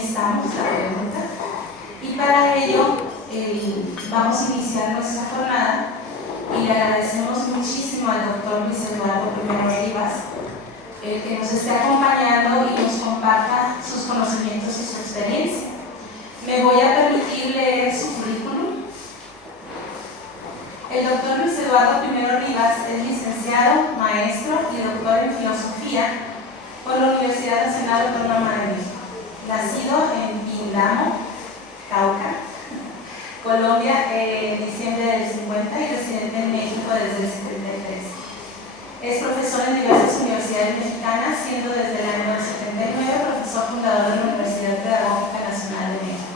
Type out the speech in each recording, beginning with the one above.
estamos? La pregunta. Y para ello vamos a iniciar nuestra jornada y le agradecemos muchísimo al doctor Luis Eduardo I. Rivas que nos esté acompañando y nos comparta sus conocimientos y su experiencia. Me voy a permitir leer su currículum. El doctor Luis Eduardo I. Rivas es licenciado, maestro y doctor en filosofía por la Universidad Nacional Autónoma de México. Nacido en Pindamo, Cauca, Colombia, en diciembre del 50 y residente en México desde el 73. Es profesor en diversas universidades mexicanas, siendo desde el año 79 profesor fundador de la Universidad Pedagógica Nacional de México.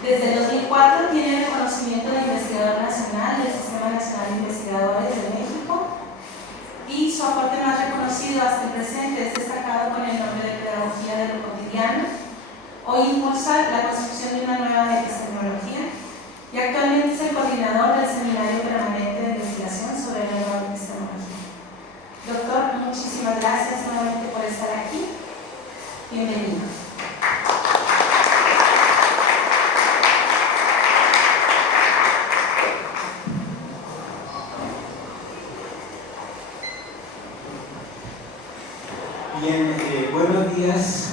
Desde el 2004 tiene el reconocimiento de investigador nacional del Sistema Nacional de Investigadores de México y su aporte más reconocido hasta el presente es destacado con el nombre de Pedagogía de lo Cotidiano. Hoy impulsa la construcción de una nueva epistemología y actualmente es el coordinador del Seminario Permanente de Investigación sobre la nueva epistemología. Doctor, muchísimas gracias nuevamente por estar aquí. Bienvenido. Bien, buenos días,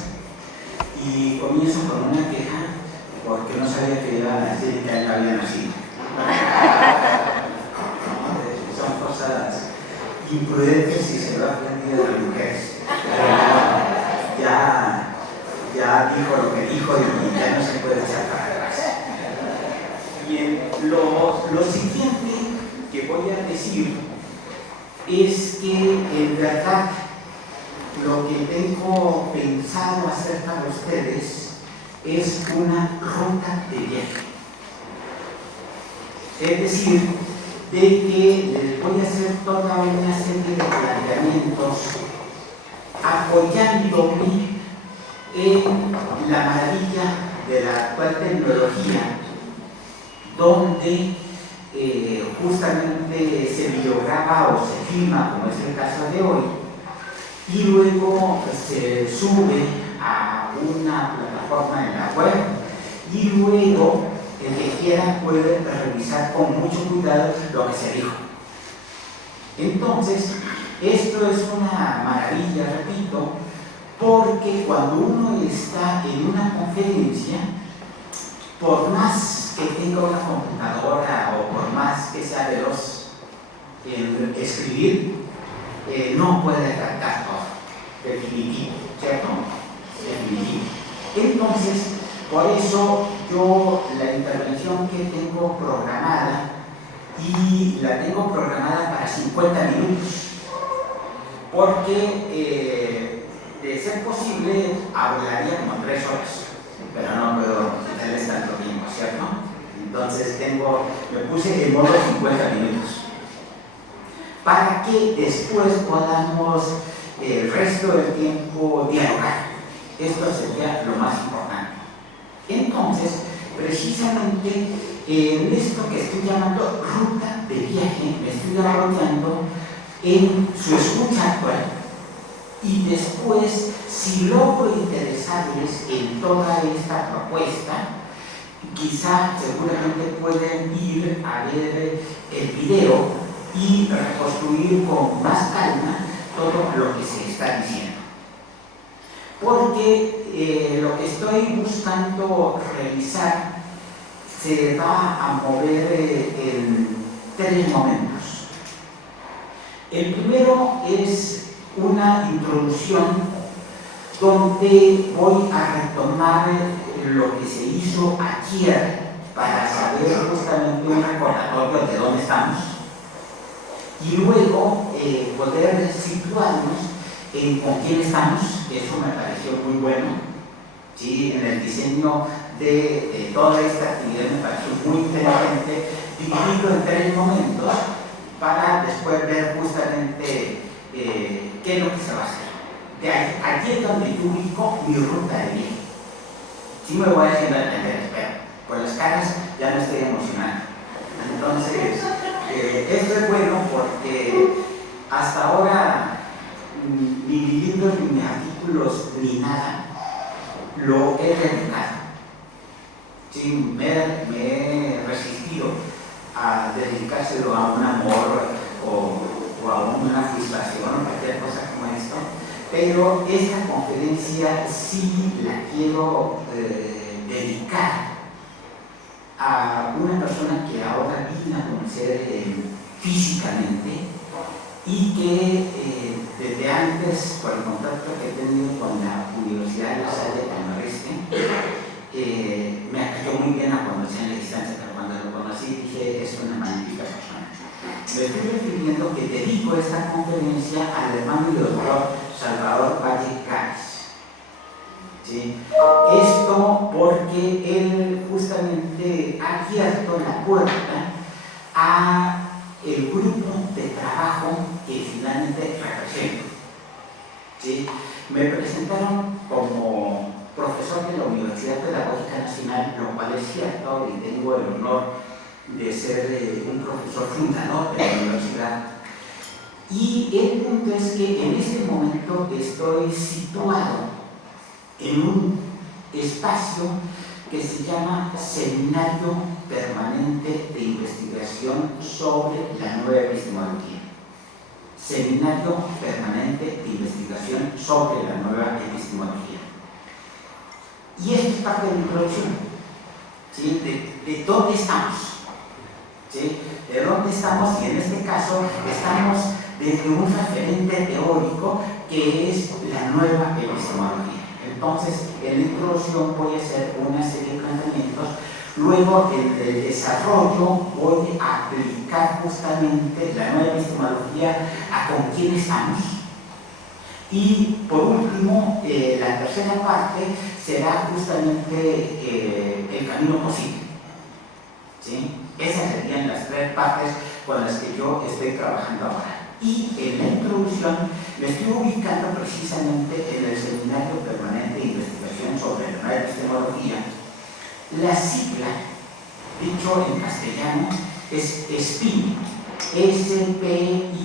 y comienzo con una queja porque no sabía que iba a nacer y que él había nacido. Son cosas imprudentes y se lo ha aprendido de las mujeres. Ya dijo lo que dijo y ya no se puede echar para atrás. Bien, lo siguiente que voy a decir es que en verdad lo que tengo pensado hacer para ustedes es una ruta de viaje. Es decir, de que les voy a hacer toda una serie de planteamientos apoyándome en la maravilla de la actual tecnología, donde justamente se videograba o se filma, como es el caso de hoy, y luego se sube a una plataforma en la web y luego el que quiera puede revisar con mucho cuidado lo que se dijo. Entonces, esto es una maravilla, repito, porque cuando uno está en una conferencia, por más que tenga una computadora o por más que sea veloz en escribir, no puede captar todo, definitivo, ¿cierto? Definitivo. Entonces, por eso yo la intervención que tengo programada, y la tengo programada para 50 minutos, porque de ser posible hablaría como 3 horas, pero no puedo quitarles tanto tiempo, ¿cierto? Entonces me puse en modo 50 minutos, para que después podamos el resto del tiempo dialogar. Esto sería lo más importante. Entonces, precisamente en esto que estoy llamando ruta de viaje, me estoy apoyando en su escucha actual. Y después, si logro interesarles en toda esta propuesta, quizá seguramente pueden ir a ver el video y reconstruir con más calma todo lo que se está diciendo. Porque lo que estoy buscando realizar se va a mover en 3 momentos. El primero es una introducción donde voy a retomar lo que se hizo ayer para saber justamente un recordatorio de dónde estamos. Y luego poder situarnos en con quién estamos, que eso me pareció muy bueno, ¿sí? En el diseño de toda esta actividad me pareció muy inteligente, dividido en 3 momentos para después ver justamente qué es lo que se va a hacer. Aquí es donde yo ubico mi ruta de viaje. Sí me voy haciendo entender, espero, por las caras ya me estoy emocionando. Entonces, esto es bueno porque hasta ahora ni libros, ni artículos, ni nada, a dedicárselo a un amor o a una frustración o cualquier cosa como esto, pero esta conferencia sí la quiero dedicar a una persona que ahora vine a conocer físicamente y que desde antes, por el contacto que he tenido con la Universidad de La Salle de Noreste, me acayó muy bien a conocer en la distancia, pero cuando lo conocí dije, es una magnífica persona. Me estoy refiriendo que dedico esta conferencia al hermano y doctor Salvador Valle Cádiz. ¿Sí? Esto porque él justamente ha abierto la puerta a el grupo de trabajo que finalmente represento. ¿Sí? Me presentaron como profesor de la Universidad Pedagógica Nacional, lo cual es cierto, y tengo el honor de ser un profesor fundador de la universidad. Y el punto es que en este momento estoy situado en un espacio que se llama Seminario Permanente de Investigación sobre la Nueva Epistemología. Seminario Permanente de Investigación sobre la Nueva Epistemología. Y esto es parte de mi introducción, ¿sí? De dónde estamos, ¿sí? De dónde estamos, y en este caso estamos desde un referente teórico que es la nueva epistemología. Entonces, en la introducción voy a hacer una serie de planteamientos, luego en el desarrollo voy a aplicar justamente la nueva epistemología a con quién estamos. Y por último, la tercera parte será justamente el camino posible. ¿Sí? Esas serían las tres partes con las que yo estoy trabajando ahora. Y en la introducción me estoy ubicando precisamente en el Seminario Permanente de Investigación sobre la Nueva Epistemología. La sigla, dicho en castellano, es SPINE, S-P-I-N-E.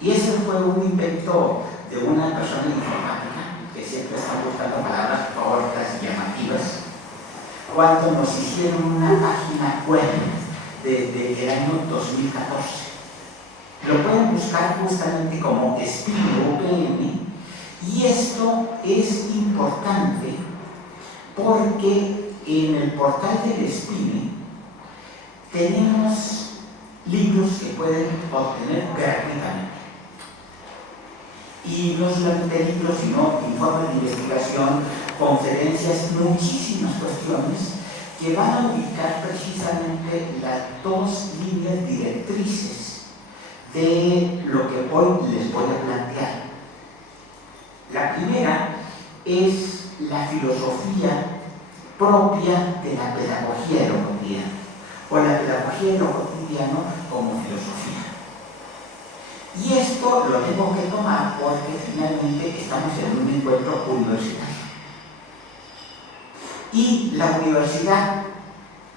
Y ese fue un invento de una persona informática que siempre está buscando palabras cortas y llamativas. Cuando nos hicieron una página web desde el año 2014. Lo pueden buscar justamente como SPINE, UPN, y esto es importante porque en el portal del SPINE tenemos libros que pueden obtener gratuitamente. Y no solamente libros, sino informes de investigación, conferencias, muchísimas cuestiones que van a ubicar precisamente las dos líneas directrices de lo que hoy les voy a plantear. La primera es la filosofía propia de la pedagogía de lo cotidiano, o la pedagogía de lo cotidiano como filosofía. Y esto lo tengo que tomar porque finalmente estamos en un encuentro universitario. Y la universidad,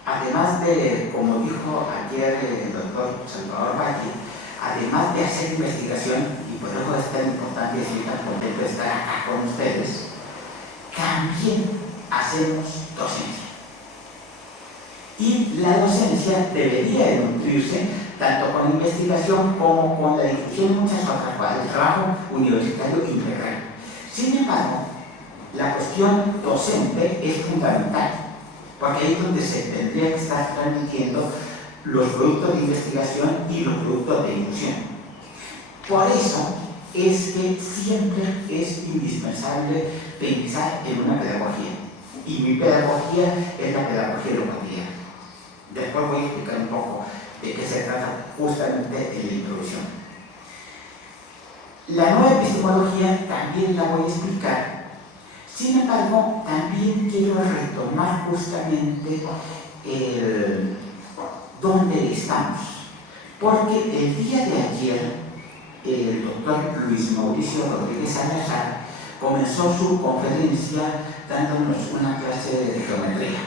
además de, como dijo ayer el doctor Salvador Valle, además de hacer investigación, y por eso es tan importante y estoy tan contento de estar acá con ustedes, también hacemos docencia. Y la docencia debería de nutrirse tanto con la investigación como con la difusión de muchas otras cosas, el trabajo universitario integral. Sin embargo, la cuestión docente es fundamental, porque ahí es donde se tendría que estar transmitiendo los productos de investigación y los productos de difusión. Por eso es que siempre es indispensable pensar en una pedagogía. Y mi pedagogía es la pedagogía de lo cotidiano. Después voy a explicar un poco de qué se trata justamente en la introducción. La nueva epistemología también la voy a explicar. Sin embargo, también quiero retomar justamente dónde estamos. Porque el día de ayer, el doctor Luis Mauricio Rodríguez Salazar comenzó su conferencia dándonos una clase de geometría.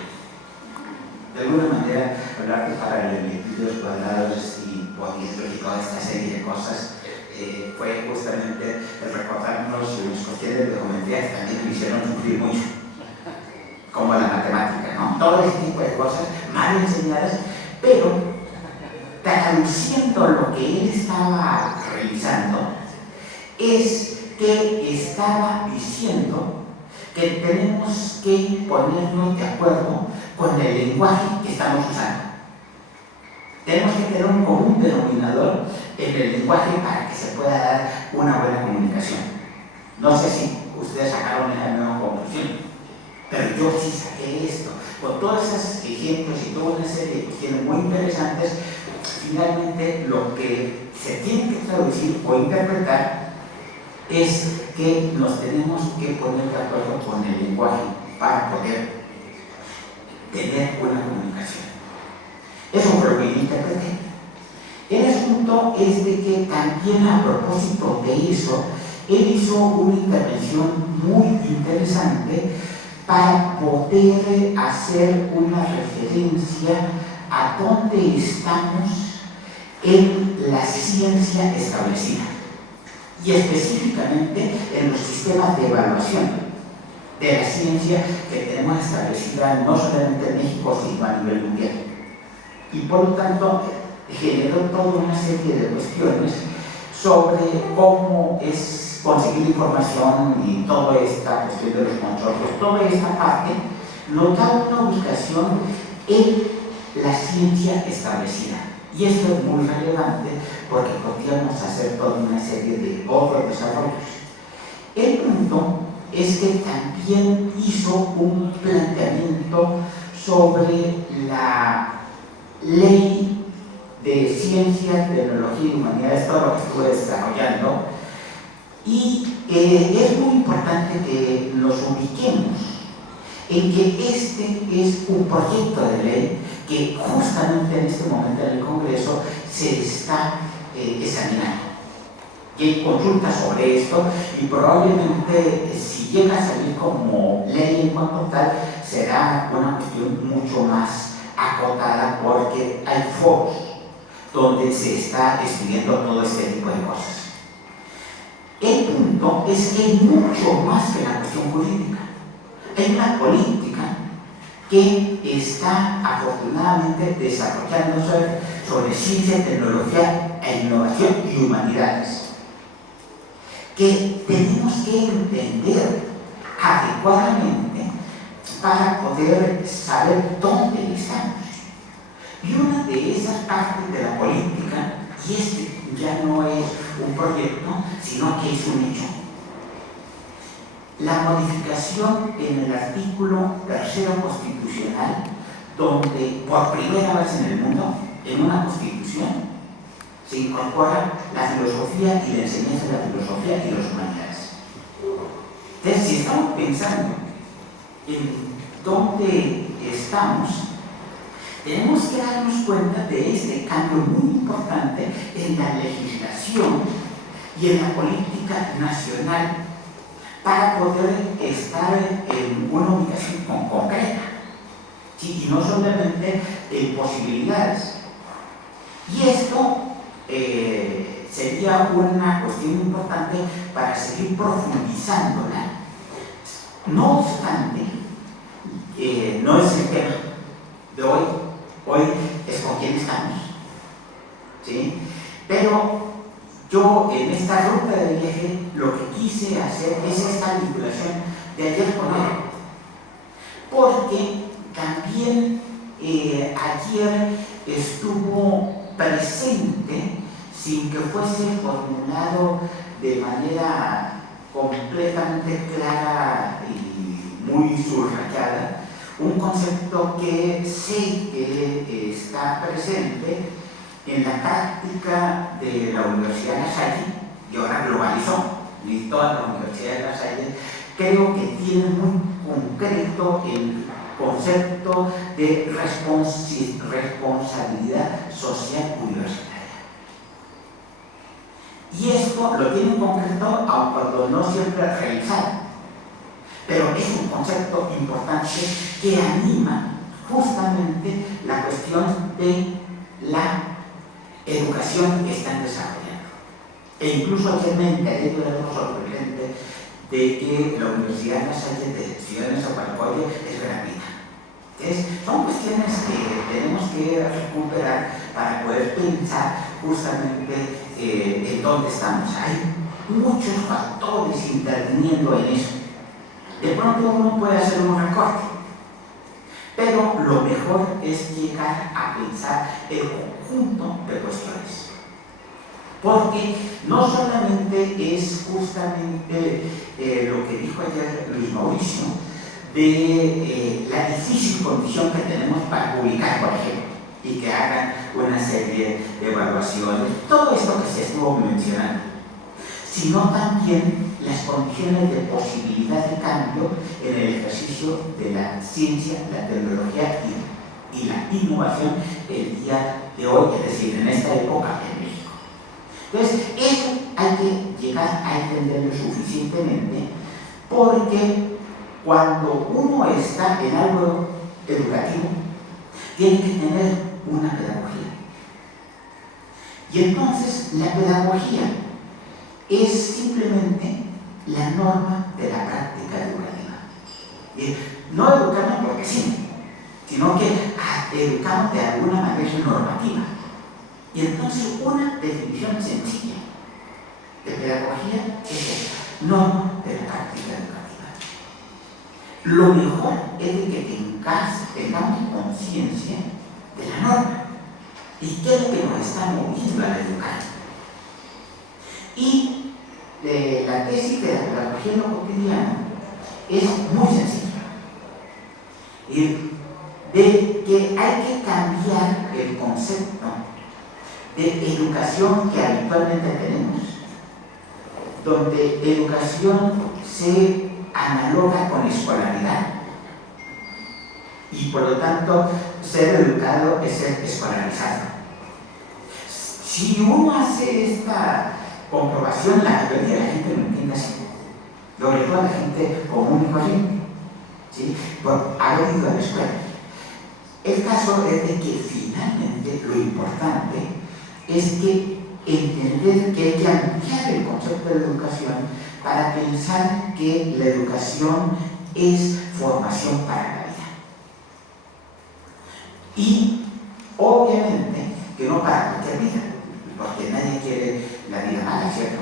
De alguna manera, hablar de paralelepípedos cuadrados y poliedros y toda esta serie de cosas fue justamente el recordarnos los cuestiones de geometría que también me hicieron sufrir mucho, como la matemática, ¿no? Todo ese tipo de cosas mal enseñadas Pero, traduciendo lo que él estaba revisando, es que estaba diciendo que tenemos que ponernos de acuerdo con el lenguaje que estamos usando. Tenemos que tener un común denominador en el lenguaje para que se pueda dar una buena comunicación. No sé si ustedes sacaron esa nueva conclusión, pero yo sí saqué esto. Con todos esos ejemplos y toda una serie de cuestiones muy interesantes, finalmente lo que se tiene que traducir o interpretar es que nos tenemos que poner de acuerdo con el lenguaje para poder tener una comunicación. Eso fue lo que yo interpreté. El asunto es de que también a propósito de eso, él hizo una intervención muy interesante para poder hacer una referencia a dónde estamos en la ciencia establecida y específicamente en los sistemas de evaluación de la ciencia que tenemos establecida no solamente en México, sino a nivel mundial. Y por lo tanto generó toda una serie de cuestiones sobre cómo es conseguir información y toda esta cuestión de los consorcios, toda esta parte nos da una ubicación en la ciencia establecida. Y esto es muy relevante porque podríamos hacer toda una serie de otros desarrollos. El punto es que también hizo un planteamiento sobre la ley de ciencia, tecnología y humanidades, todo lo que estuve desarrollando, y es muy importante que nos ubiquemos en que este es un proyecto de ley que justamente en este momento en el Congreso se está examinando. Y hay consultas sobre esto y probablemente si llega a salir como ley en cuanto tal será una cuestión mucho más acotada porque hay foros donde se está estudiando todo este tipo de cosas. El punto es que hay mucho más que la cuestión jurídica. Hay una política que está afortunadamente desarrollándose sobre ciencia, tecnología e innovación y humanidades, que tenemos que entender adecuadamente para poder saber dónde estamos. Y una de esas partes de la política, y este ya no es un proyecto, sino que es un hecho. La modificación en el artículo 3º constitucional, donde por primera vez en el mundo, en una constitución, se incorpora la filosofía y la enseñanza de la filosofía y las humanidades. Entonces, si estamos pensando en dónde estamos, tenemos que darnos cuenta de este cambio muy importante en la legislación y en la política nacional para poder estar en una ubicación concreta, ¿sí? Y no solamente en posibilidades. Y esto sería una cuestión importante para seguir profundizándola. No obstante, no es el tema de hoy. Hoy es con quién estamos, ¿sí? Pero yo en esta ruta de viaje lo que quise hacer es esta vinculación de ayer con hoy, porque también ayer estuvo presente, sin que fuese formulado de manera completamente clara y muy subrayada, un concepto que sé que está presente en la práctica de la Universidad de La Salle, y ahora globalizó, y toda la Universidad de La Salle, creo que tiene muy concreto el concepto de responsabilidad social universitaria. Y esto lo tiene en concreto, aunque no siempre realizado, pero es un concepto importante que anima justamente la cuestión de la educación que están desarrollando. E incluso ayer me enteré de algo sorprendente de que la Universidad de La Salle de Ciudad de Nezahualcóyotl es gratuita. Son cuestiones que tenemos que recuperar para poder pensar justamente en dónde estamos. Hay muchos factores interviniendo en eso. De pronto uno puede hacer un recorte, pero lo mejor es llegar a pensar el conjunto de cuestiones. Porque no solamente es justamente lo que dijo ayer Luis Mauricio, de la difícil condición que tenemos para publicar, por ejemplo, y que hagan una serie de evaluaciones, todo esto que se estuvo mencionando, sino también las condiciones de posibilidad de cambio en el ejercicio de la ciencia, la tecnología y la innovación el día de hoy, es decir, en esta época en México. Entonces, eso hay que llegar a entenderlo suficientemente, porque cuando uno está en algo educativo, tiene que tener una pedagogía. Y entonces la pedagogía es simplemente la norma de la práctica educativa. No educamos porque sí, sino que educamos de alguna manera normativa. Y entonces una definición sencilla de pedagogía es esta, norma de la práctica educativa. Lo mejor es de que tengamos conciencia de la norma y qué es lo que nos está moviendo al educar. Y la tesis de la pedagogía en lo cotidiano es muy sencilla. De que hay que cambiar el concepto de educación que habitualmente tenemos, donde educación se analoga con escolaridad y por lo tanto ser educado es ser escolarizado. Si uno hace esta comprobación, la mayoría de la gente lo entiende así, sobre todo la gente común y corriente, ¿sí? Por haber ido a la escuela. El caso es de que finalmente lo importante es que entender que hay que ampliar el concepto de educación para pensar que la educación es formación para la vida. Y obviamente que no para cualquier vida, porque nadie quiere la vida mala, ¿cierto?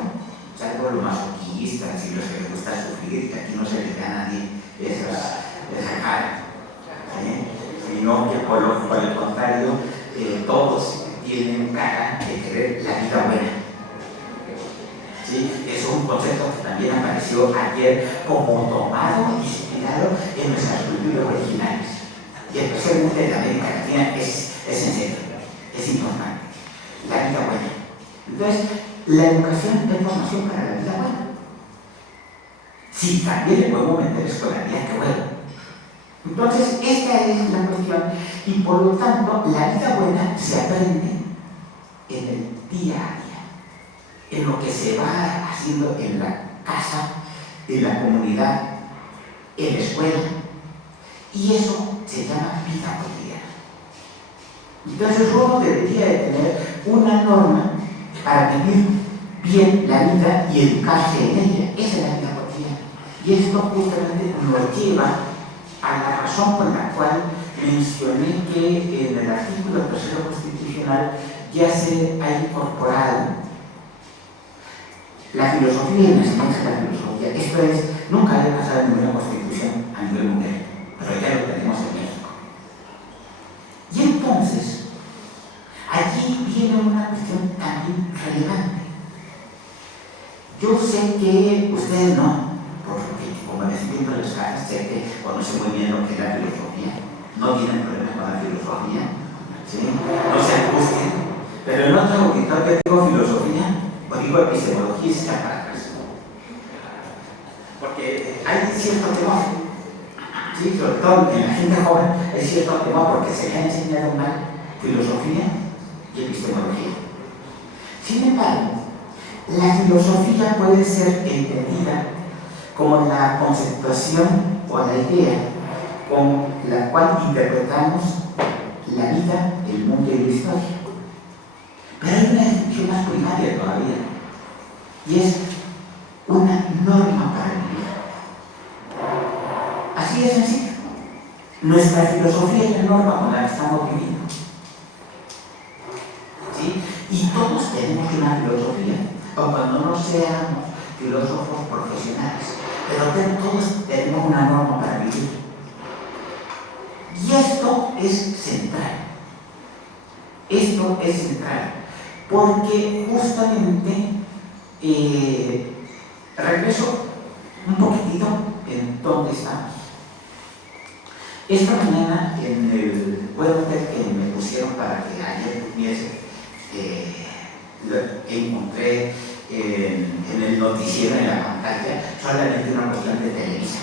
Salvo los masoquistas y los que les gusta sufrir, que aquí no se les da a nadie esa cara, ¿sí? Sino que por el contrario, todos tienen cara de querer la vida buena. ¿Sí? Eso es un concepto que también apareció ayer como tomado, inspirado en nuestras culturas originales. Y especialmente en América Latina es esencial, es importante. La vida buena. Entonces, la educación es formación para la vida buena. Si también le podemos meter escolaridad, qué bueno. Entonces, esta es la cuestión. Y por lo tanto, la vida buena se aprende en el día a día, en lo que se va haciendo en la casa, en la comunidad, en la escuela, y eso se llama vida cotidiana. Entonces uno debería de tener una norma para vivir bien la vida y educarse en ella. Esa es la vida cotidiana. Y esto justamente nos lleva a la razón por la cual mencioné que en el artículo 3 constitucional ya se ha incorporado la filosofía y la enseñanza de la filosofía. Esto es, nunca había pasado en ninguna constitución a nivel mundial, pero ya lo tenemos en México. Y entonces, allí viene una cuestión también relevante. Yo sé que ustedes no, porque como les viendo las caras, sé que conocen muy bien lo que es la filosofía, no tienen problemas con la filosofía, ¿sí? No se angustien, pero en otro auditorio digo filosofía, o digo epistemología y se para atrás. Porque hay cierto temor, ¿sí? Sobre todo en la gente joven, hay cierto temor porque se le ha enseñado mal filosofía y epistemología. Sin embargo, la filosofía puede ser entendida como la conceptuación o la idea con la cual interpretamos la vida, el mundo y la historia. Pero hay una definición más primaria todavía, y es una norma para vivir. Así de sencillo. Nuestra filosofía es la norma con la que estamos viviendo. ¿Sí? Y todos tenemos una filosofía, aun cuando no seamos filósofos profesionales, pero todos tenemos una norma para vivir. Y esto es central. Esto es central, porque justamente regreso un poquitito en dónde estamos. Esta mañana en el website que me pusieron para que ayer pudiese, encontré en el noticiero, en la pantalla, solamente una cuestión de Televisa.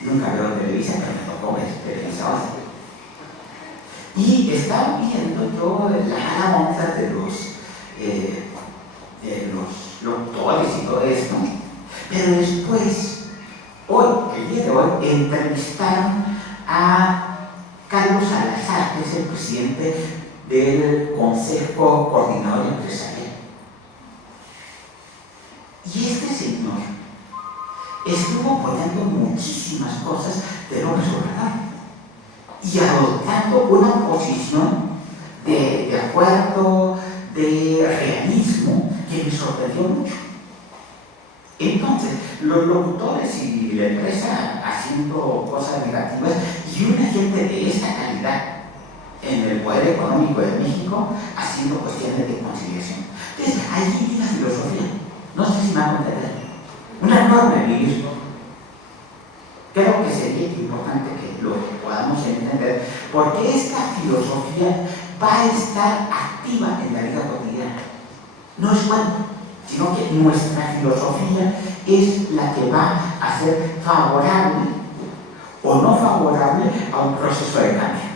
Nunca veo Televisa, pero me tocó ver Televisa hoy. Y estaba viendo yo la mala onda de los doctores y todo esto, pero después, hoy, el día de hoy, entrevistaron a Carlos Salazar, que es el presidente del Consejo Coordinador Empresarial. Y este señor estuvo apoyando muchísimas cosas de López Obrador y adoptando una posición de acuerdo, de realismo, que me sorprendió mucho. Entonces, los locutores y la empresa haciendo cosas negativas y una gente de esta calidad en el poder económico de México haciendo cuestiones de conciliación. Entonces, ahí viene la filosofía. No sé si me van a entender. Una norma de vivir. Creo que sería importante que lo podamos entender, porque esta filosofía va a estar activa en la vida cotidiana. No es cuento, sino que nuestra filosofía es la que va a ser favorable o no favorable a un proceso de cambio.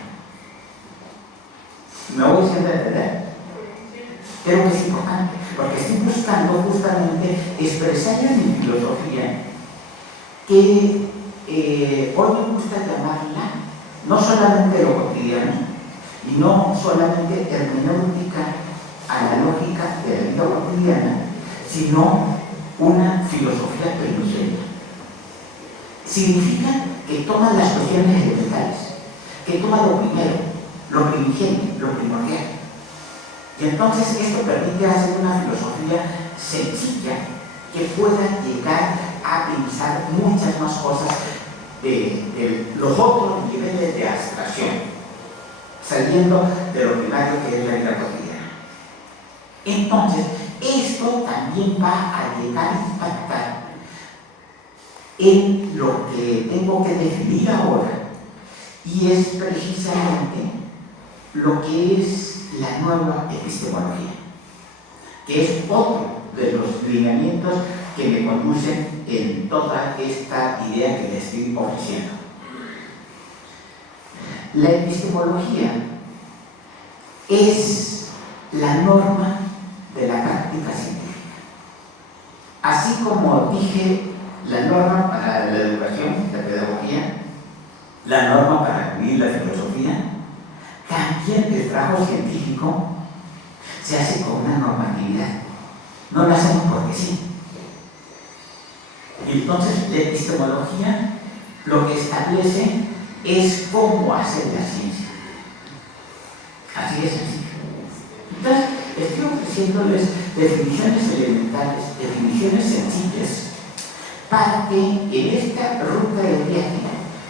¿Me voy haciendo entender? Creo que es importante, porque estoy buscando justamente expresar en mi filosofía que hoy me gusta llamarla no solamente lo cotidiano y no solamente hermenéutica analógica de la vida cotidiana, sino una filosofía primigenia. Significa que toma las cuestiones elementales, que toma lo primero, lo primigenio, lo primordial. Y entonces esto permite hacer una filosofía sencilla que pueda llegar a pensar muchas más cosas de los otros niveles de abstracción, saliendo de lo primario que es la vida cotidiana. Entonces, esto también va a llegar a impactar en lo que tengo que definir ahora, y es precisamente lo que es la nueva epistemología, que es otro de los lineamientos que me conducen en toda esta idea que les estoy ofreciendo. La epistemología es la norma de la práctica científica. Así como dije, la norma para la educación, la pedagogía, la norma para vivir la filosofía, también el trabajo científico se hace con una normatividad. No lo hacemos porque sí. Entonces, la epistemología lo que establece es cómo hacer la ciencia. Así es sencillo. Entonces, estoy ofreciéndoles definiciones elementales, definiciones sencillas, para que en esta ruta de viaje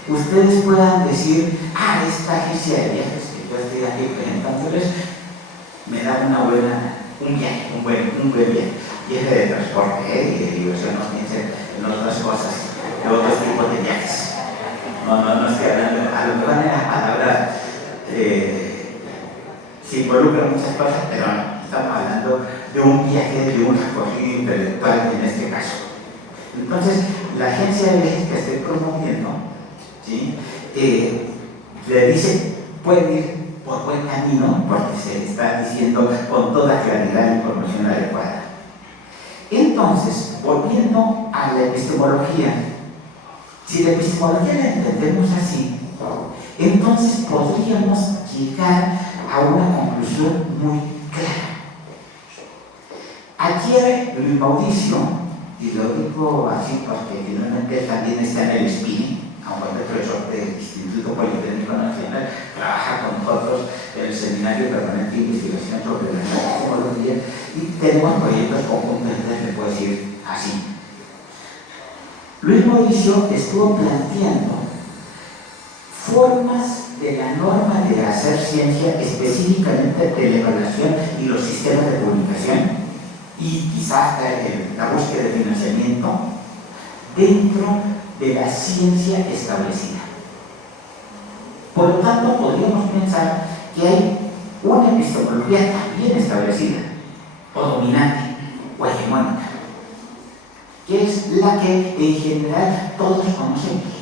ustedes puedan decir, esta agencia de viajes que yo estoy aquí presentándoles me da un viaje, un buen viaje de transporte, y de diversión, no piensen en otras cosas, de otros tipos de viajes. No estoy hablando, a lo que van a las palabras, se involucran muchas cosas, pero no, estamos hablando de un viaje, de un recorrido intelectual en este caso. Entonces, la agencia de viajes que estoy promoviendo, ¿sí? Le dice, pueden ir por buen camino, porque se está diciendo con toda claridad la información adecuada. Entonces, volviendo a la epistemología, si la epistemología la entendemos así, entonces podríamos llegar a una conclusión muy clara. Ayer Luis Mauricio, y lo digo así porque finalmente también está en el SPIN, aunque es profesor del Instituto Politécnico Nacional, trabaja con nosotros en el Seminario Permanente de Investigación sobre la Epistemología y tenemos proyectos conjuntos, entonces le puedo decir así. Luis Mauricio estuvo planteando formas de la norma de hacer ciencia, específicamente de la evaluación y los sistemas de publicación, y quizás la búsqueda de financiamiento dentro de la ciencia establecida. Por lo tanto, podríamos pensar que hay una epistemología también establecida, o dominante, o hegemónica, que es la que en general todos conocemos.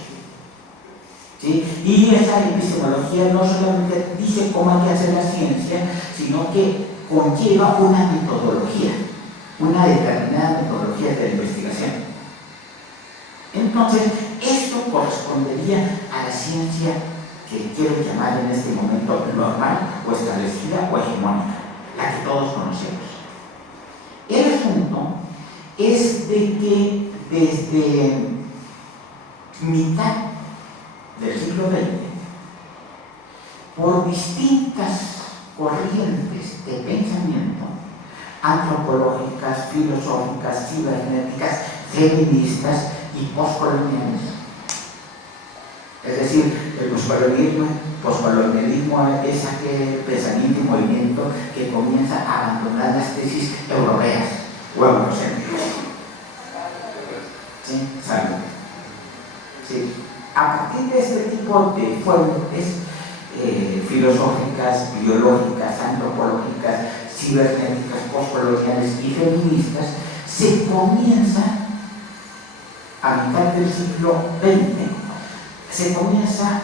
¿Sí? Y esa epistemología no solamente dice cómo hay que hacer la ciencia, sino que conlleva una metodología, una determinada metodología de la investigación. Entonces, esto correspondería a la ciencia que quiero llamar en este momento normal, o establecida, o hegemónica, la que todos conocemos. El asunto es de que desde mitad del siglo XX, por distintas corrientes de pensamiento, antropológicas, filosóficas, cibernéticas, feministas y postcoloniales, es decir, el poscolonialismo es aquel pensamiento y movimiento que comienza a abandonar las tesis europeas o eurocéntricas. ¿Sí? ¿Saben? Sí. A partir de este tipo de fuentes filosóficas, biológicas, antropológicas, cibernéticas, postcoloniales y feministas, se comienza a mitad del siglo XX, se comienza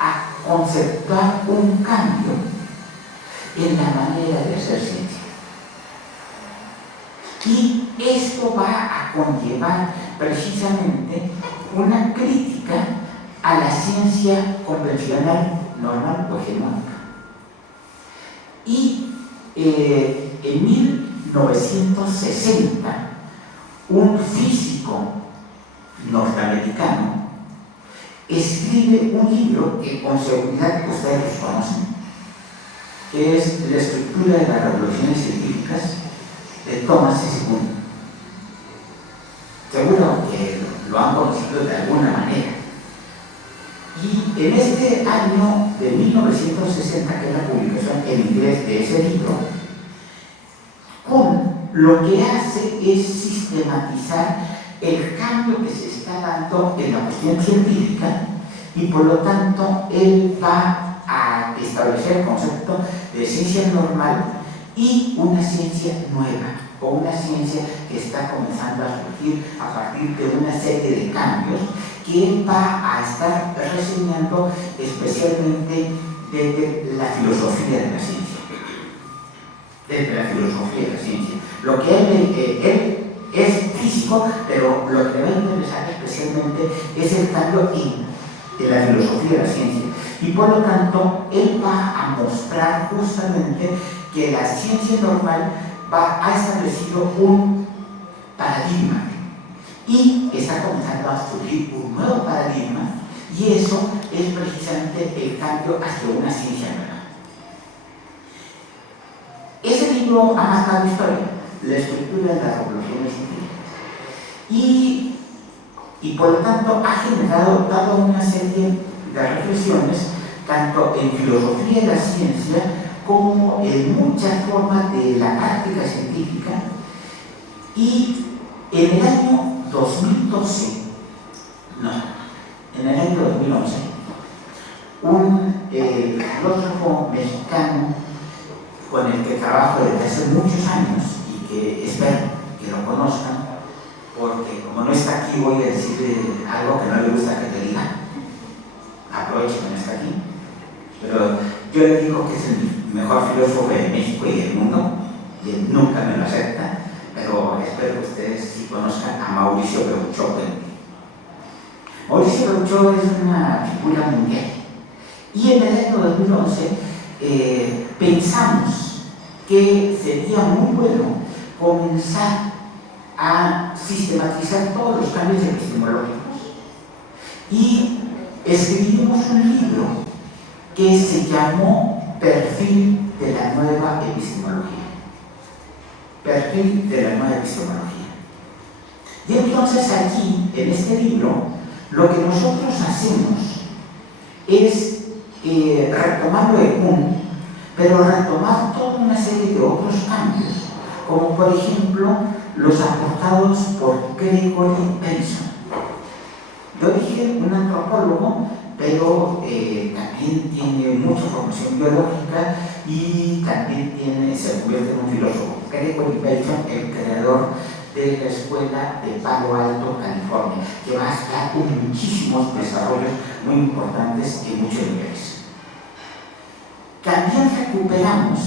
a conceptuar un cambio en la manera de hacer ciencia. Y esto va a conllevar precisamente una crítica a la ciencia convencional, normal o hegemónica. Y en 1960, un físico norteamericano escribe un libro que con seguridad ustedes conocen, que es La estructura de las revoluciones científicas, de Thomas S. Kuhn. Seguro que lo han conocido de alguna manera. Y en este año de 1960, que es la publicación en inglés de ese libro, Kuhn lo que hace es sistematizar el cambio que se está dando en la cuestión científica, y por lo tanto él va a establecer el concepto de ciencia normal y una ciencia nueva, o una ciencia que está comenzando a surgir a partir de una serie de cambios que él va a estar reseñando especialmente desde la filosofía de la ciencia. Desde la filosofía de la ciencia. Lo que él es físico, pero lo que le va a interesar especialmente es el cambio de la filosofía de la ciencia. Y por lo tanto, él va a mostrar justamente que la ciencia normal ha establecido un paradigma y está comenzando a surgir un nuevo paradigma, y eso es precisamente el cambio hacia una ciencia nueva. Ese libro ha marcado historia, la estructura de las revoluciones científicas, y por lo tanto ha generado toda una serie de reflexiones tanto en filosofía de la ciencia como en muchas formas de la práctica científica. Y en el año 2011, un filósofo mexicano con el que trabajo desde hace muchos años y que espero que lo conozcan, porque como no está aquí voy a decirle algo que no le gusta que te diga. Aprovecho que no está aquí, pero yo le digo que es el mejor filósofo de México y del mundo, y él nunca me lo acepta, pero espero que ustedes sí conozcan a Mauricio Peuchot. Mauricio Peuchot es una figura mundial, y en el año 2011 pensamos que sería muy bueno comenzar a sistematizar todos los cambios epistemológicos y escribimos un libro que se llamó Perfil de la Nueva Epistemología. Perfil de la Nueva Epistemología. Y entonces aquí, en este libro, lo que nosotros hacemos es retomar lo de Kuhn, pero retomar toda una serie de otros cambios, como por ejemplo los aportados por Gregory Bateson. De origen un antropólogo, pero también tiene mucha formación biológica y también se convierte en un filósofo. Gregory Bateson, el creador de la escuela de Palo Alto, California, que va a estar con muchísimos desarrollos muy importantes en muchos niveles. También recuperamos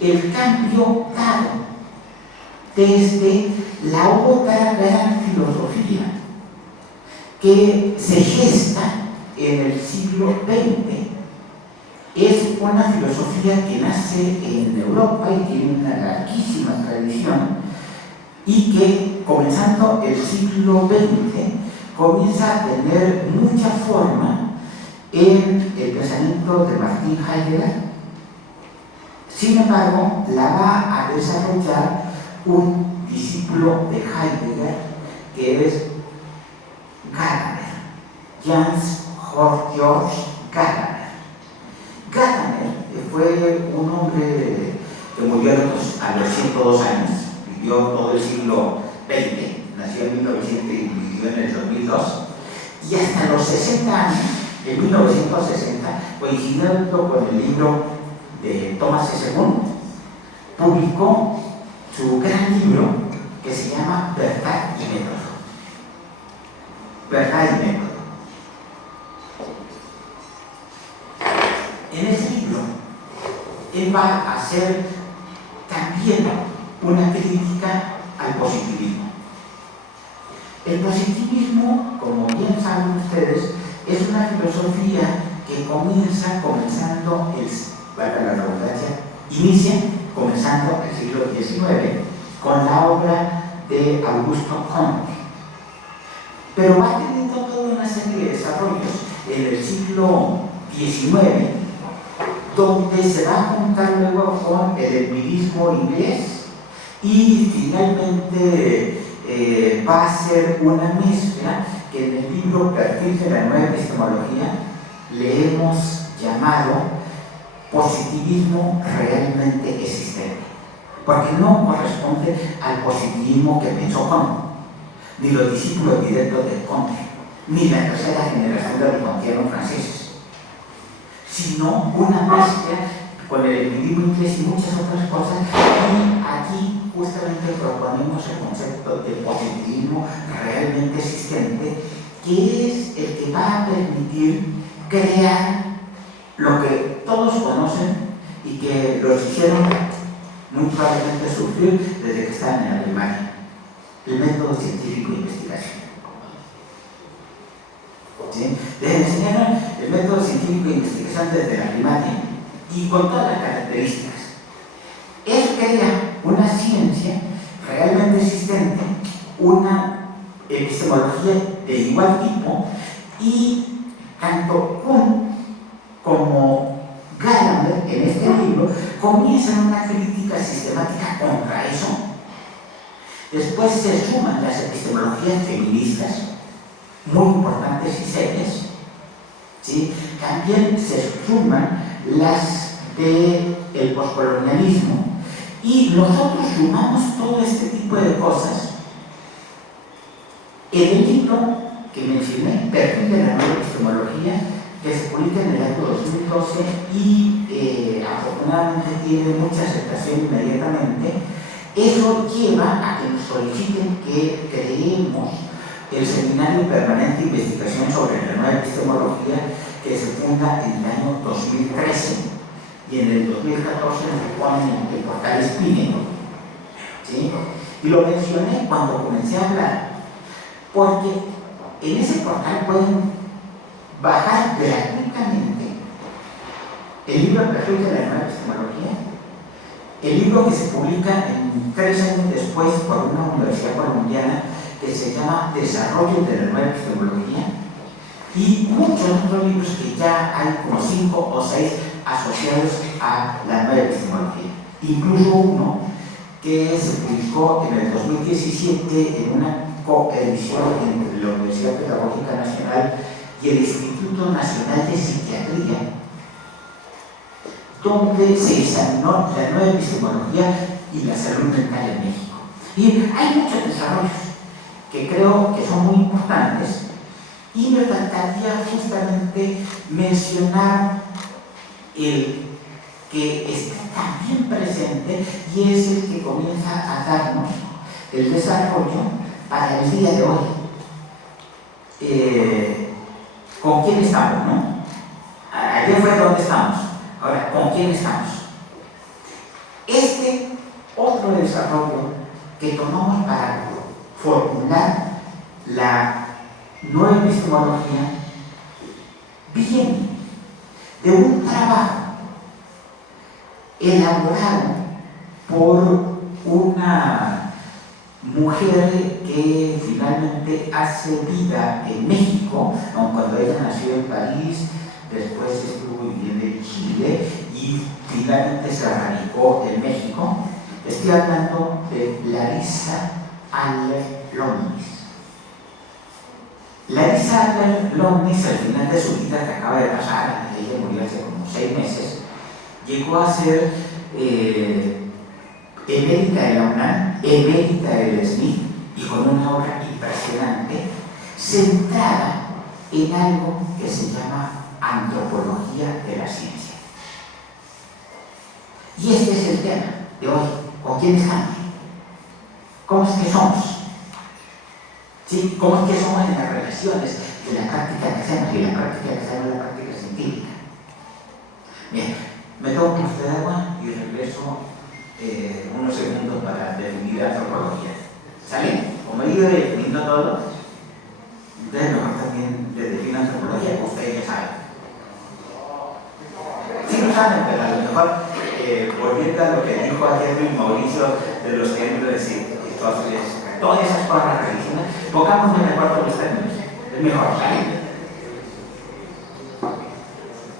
el cambio dado desde la otra gran filosofía que se gesta en el siglo XX. Es una filosofía que nace en Europa y tiene una larguísima tradición y que, comenzando el siglo XX, comienza a tener mucha forma en el pensamiento de Martin Heidegger. Sin embargo, la va a desarrollar un discípulo de Heidegger, que es Gadamer, Jan Georg Gadamer. Gadamer fue un hombre que murió a los 102 años, vivió todo el siglo XX, nació en 1900 y vivió en el 2002, y hasta los 60 años, en 1960, coincidiendo con el libro de Thomas S. Kuhn, publicó su gran libro que se llama Verdad y Método. Verdad y Método. En ese libro, él va a hacer también una crítica al positivismo. El positivismo, como bien saben ustedes, es una filosofía que inicia comenzando el siglo XIX con la obra de Augusto Comte. Pero va teniendo toda una serie de desarrollos en el siglo XIX, donde se va a juntar luego con el empirismo inglés y finalmente va a ser una mezcla que en el libro Perfil de la Nueva Epistemología le hemos llamado positivismo realmente existente, porque no corresponde al positivismo que pensó Comte, ni los discípulos directos de Comte, ni la tercera generación de los kantianos franceses, sino una mezcla con el empirismo inglés y muchas otras cosas. Y aquí justamente proponemos el concepto de positivismo realmente existente, que es el que va a permitir crear lo que todos conocen y que los hicieron muy probablemente sufrir desde que estaban en la primaria: el método científico de investigación. ¿Sí? Les enseñaron el método científico de investigación desde la primaria y con todas las características. Eso crea una ciencia realmente existente, una epistemología de igual tipo, y tanto Kuhn como Gadamer en este libro comienzan una crítica sistemática contra eso. Después se suman las epistemologías feministas, muy importantes y serias, ¿sí? También se suman las del poscolonialismo, y nosotros sumamos todo este tipo de cosas en el libro que mencioné, Perfil de la Nueva Epistemología, que se publica en el año 2012 y afortunadamente tiene mucha aceptación inmediatamente. Eso lleva a que nos soliciten que creemos el Seminario Permanente de Investigación sobre la Nueva Epistemología, que se funda en el año 2013, y en el 2014 se pone en el portal Spine, ¿sí? Y lo mencioné cuando comencé a hablar, porque en ese portal pueden bajar gratuitamente el libro Perfil de la Nueva Epistemología, el libro que se publica 3 años después por una universidad colombiana que se llama Desarrollo de la Nueva Epistemología, y muchos otros libros que ya hay como 5 o 6 asociados a la nueva epistemología. Incluso uno que se publicó en el 2017 en una coedición entre la Universidad Pedagógica Nacional y el Instituto Nacional de Psiquiatría, donde se examinó la nueva epistemología y la salud mental en México. Y hay muchos desarrollos que creo que son muy importantes, y me faltaría justamente mencionar el que está también presente y es el que comienza a darnos el desarrollo para el día de hoy. ¿Con quién estamos, no? Ayer fue donde estamos, ahora, ¿con quién estamos? Este otro desarrollo que tomamos para formular la nueva epistemología viene de un trabajo elaborado por una mujer que finalmente hace vida en México, cuando ella nació en París, después estuvo viviendo en Chile y finalmente se radicó en México. Estoy hablando de Larissa Aller-Lowndes. Larissa Aller-Lowndes, al final de su vida que acaba de pasar, ella murió hace como 6 meses, llegó a ser emérita de la UNAM, emérita del SNI, y con una obra impresionante, centrada en algo que se llama antropología de la ciencia. Y este es el tema de hoy. ¿Con quién estamos? ¿Cómo es que somos? ¿Sí? ¿Cómo es que somos en las relaciones de la práctica que hacemos? Y la práctica que hacemos es la práctica científica. Bien, me tomo un poquito de agua y regreso unos segundos para definir la antropología. ¿Sale? Como he ido definiendo todo, ustedes mejor también les defino antropología, que ustedes ya saben. Sí lo saben, pero a lo mejor volviendo a lo que dijo ayer Luis Mauricio de los términos, entonces, todas esas cosas religiosas, pongámonos de acuerdo con los términos. Es mejor, ¿sale?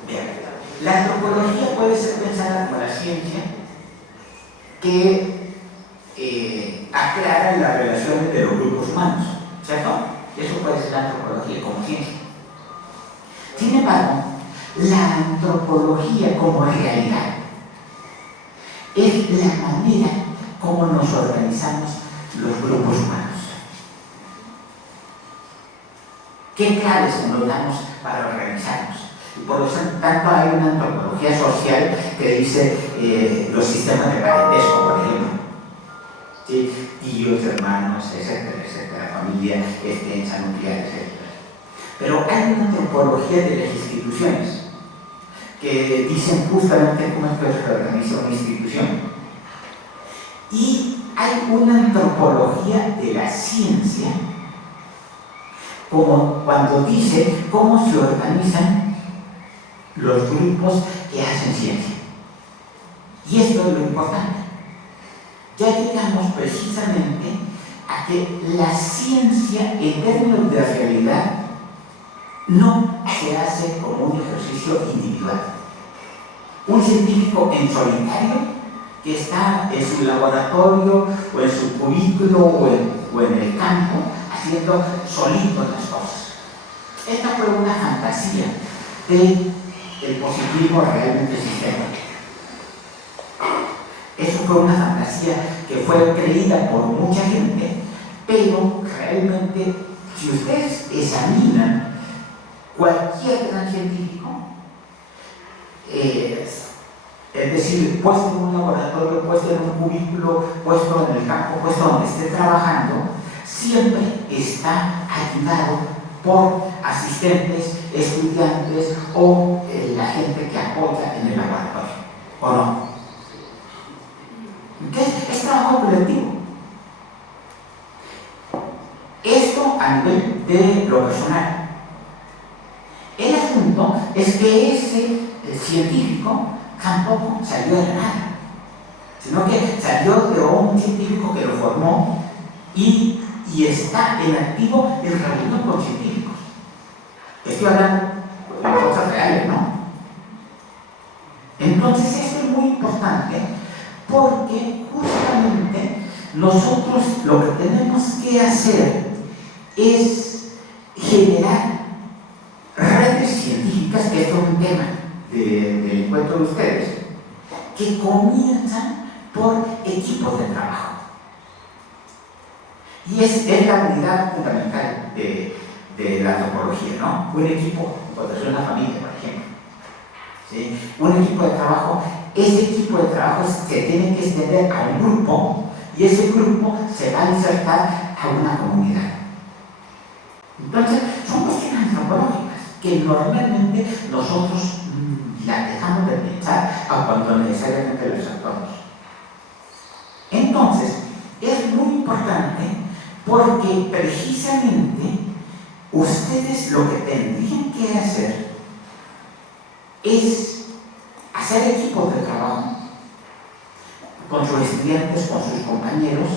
Bien. La antropología puede ser pensada como la ciencia que aclara las relaciones de los grupos humanos, ¿cierto? Eso puede ser la antropología como ciencia. Sin embargo, la antropología como realidad es la manera como nos organizamos los grupos humanos. ¿Qué claves nos damos para organizarnos? Y por eso tanto hay una antropología social que dice los sistemas de parentesco, por ejemplo, ¿sí? Tíos, hermanos, etcétera, etcétera, familia extensa, nuclear, etcétera. Pero hay una antropología de las instituciones que dicen justamente cómo es que se organiza una institución. Y hay una antropología de la ciencia, como cuando dice cómo se organizan los grupos que hacen ciencia. Y esto es lo importante. Ya llegamos precisamente a que la ciencia, en términos de realidad, no se hace como un ejercicio individual. Un científico en solitario que está en su laboratorio o en su cubículo o en el campo haciendo solito las cosas. Esta fue una fantasía del positivismo realmente sistémico. Eso fue una fantasía que fue creída por mucha gente, pero realmente, si ustedes examinan cualquier gran científico, es decir, puesto en un laboratorio, puesto en un cubículo, puesto en el campo, puesto donde esté trabajando, siempre está ayudado por asistentes, estudiantes o la gente que apoya en el laboratorio, ¿o no? Entonces, es trabajo colectivo. Esto a nivel de lo personal. El asunto es que ese científico tampoco salió de nada, sino que salió de un científico que lo formó y está en activo en reunión con científicos. estoy hablando de cosas reales, ¿no? Entonces esto es muy importante porque justamente nosotros lo que tenemos que hacer es generar redes científicas, que esto es un tema del encuentro de ustedes, que comienzan por equipos de trabajo. Y es la unidad fundamental de la antropología, ¿no? Un equipo, cuando es una familia, por ejemplo, ¿sí? Un equipo de trabajo, ese equipo de trabajo se tiene que extender a un grupo y ese grupo se va a insertar a una comunidad. Entonces, son cuestiones antropológicas que normalmente nosotros las dejamos de pensar a cuando necesariamente los actuamos. Entonces, es muy importante porque precisamente ustedes lo que tendrían que hacer es hacer equipos de trabajo con sus estudiantes, con sus compañeros,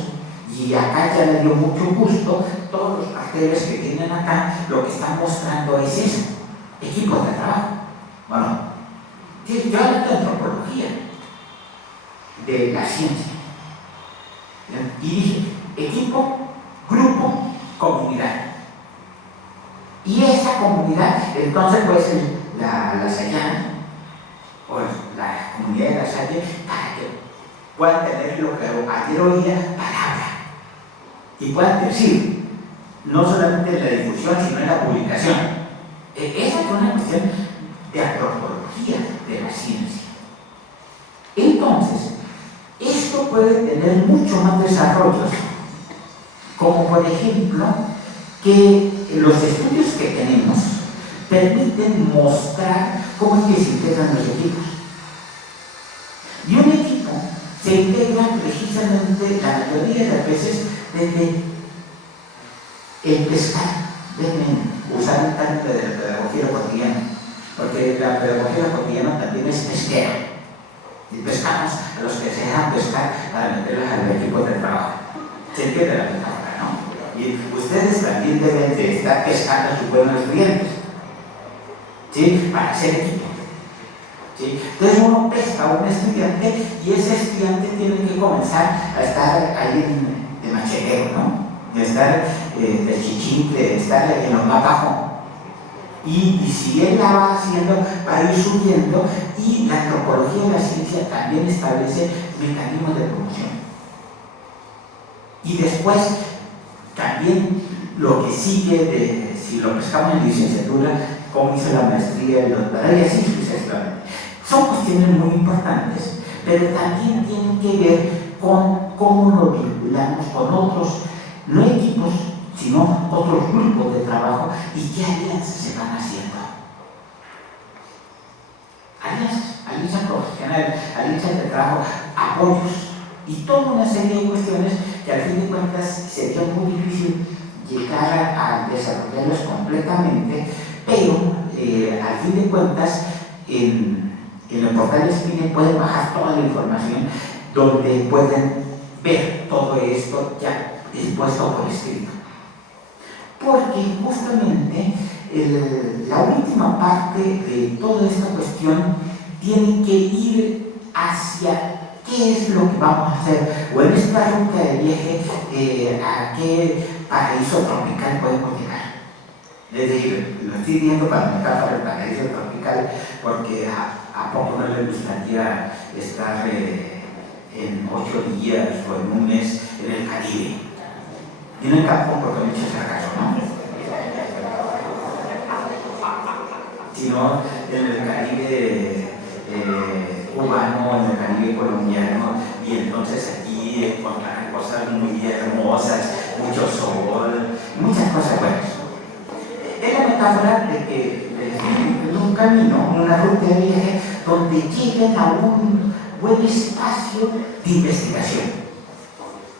y acá ya me dio mucho gusto, todos los carteles que tienen acá, lo que están mostrando es eso, equipos de trabajo. Bueno, yo hablo de antropología, de la ciencia, y dije, equipo, grupo, comunidad. Y esa comunidad, entonces puede ser la Sayana, o la comunidad de la Salle, para que puedan tener lo que ayer oía, palabra, y puedan decir, no solamente en la difusión, sino en la publicación. Esa es una cuestión de antropología de la ciencia. Entonces, esto puede tener mucho más desarrollos, como por ejemplo, que los estudios que tenemos permiten mostrar cómo es que se integran los equipos. Y un equipo se integra precisamente la mayoría de las veces desde el pescar. Déjenme usar un término de la pedagogía cotidiana, porque la pedagogía cotidiana también es pesquera. Y pescamos a los que se dejan pescar para meterlos al equipo de trabajo. Se entiende la metáfora, ¿no? Y ustedes también deben de estar pescando a sus buenos estudiantes, ¿sí? Para hacer equipo. ¿Sí? Entonces uno pesca a un estudiante y ese estudiante tiene que comenzar a estar ahí de machetero, ¿no? De estar de chichín, de estar en lo más bajo. Y si él la va haciendo, va a ir subiendo, y la antropología de la ciencia también establece mecanismos de promoción. Y después, también lo que sigue, si lo pescamos en licenciatura, cómo hizo la maestría, el doctorado, y así sucesivamente. Son cuestiones muy importantes, pero también tienen que ver con cómo nos vinculamos con otros, no equipos, sino otros grupos de trabajo, y qué alianzas se van haciendo. Alianzas profesionales, alianzas de trabajo, apoyos, y toda una serie de cuestiones que al fin de cuentas sería muy difícil llegar a desarrollarlas completamente, pero al fin de cuentas en el portal de Spine pueden bajar toda la información donde pueden ver todo esto ya expuesto por escrito. Porque justamente la última parte de toda esta cuestión tiene que ir hacia qué es lo que vamos a hacer, o en esta ruta de viaje, a qué paraíso tropical podemos llegar. Es decir, lo estoy viendo para metáfora el paraíso tropical, porque a poco no le gustaría estar en 8 días o en un mes en el Caribe. Y no en Cancún, porque muchos fracaso, ¿no? Sino en el Caribe cubano, en el Caribe colombiano, y entonces aquí encontrar cosas muy hermosas, mucho sol, muchas cosas buenas. Es la metáfora de que es un camino, una ruta de viaje, donde lleguen a un buen espacio de investigación.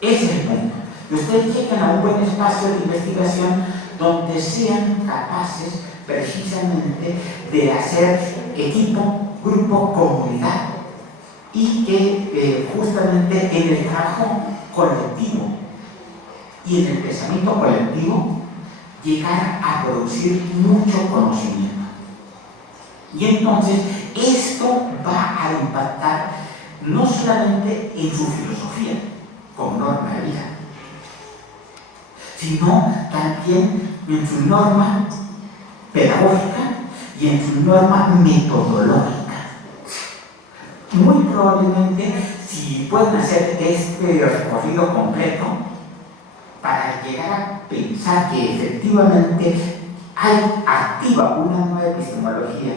Ese es el punto. Que ustedes lleguen a un buen espacio de investigación donde sean capaces precisamente de hacer equipo, grupo, comunidad, y que justamente en el trabajo colectivo y en el pensamiento colectivo llegar a producir mucho conocimiento. Y entonces esto va a impactar no solamente en su filosofía como norma de vida, sino también en su norma pedagógica y en su norma metodológica. Muy probablemente, si pueden hacer este recorrido completo, para llegar a pensar que efectivamente hay activa una nueva epistemología,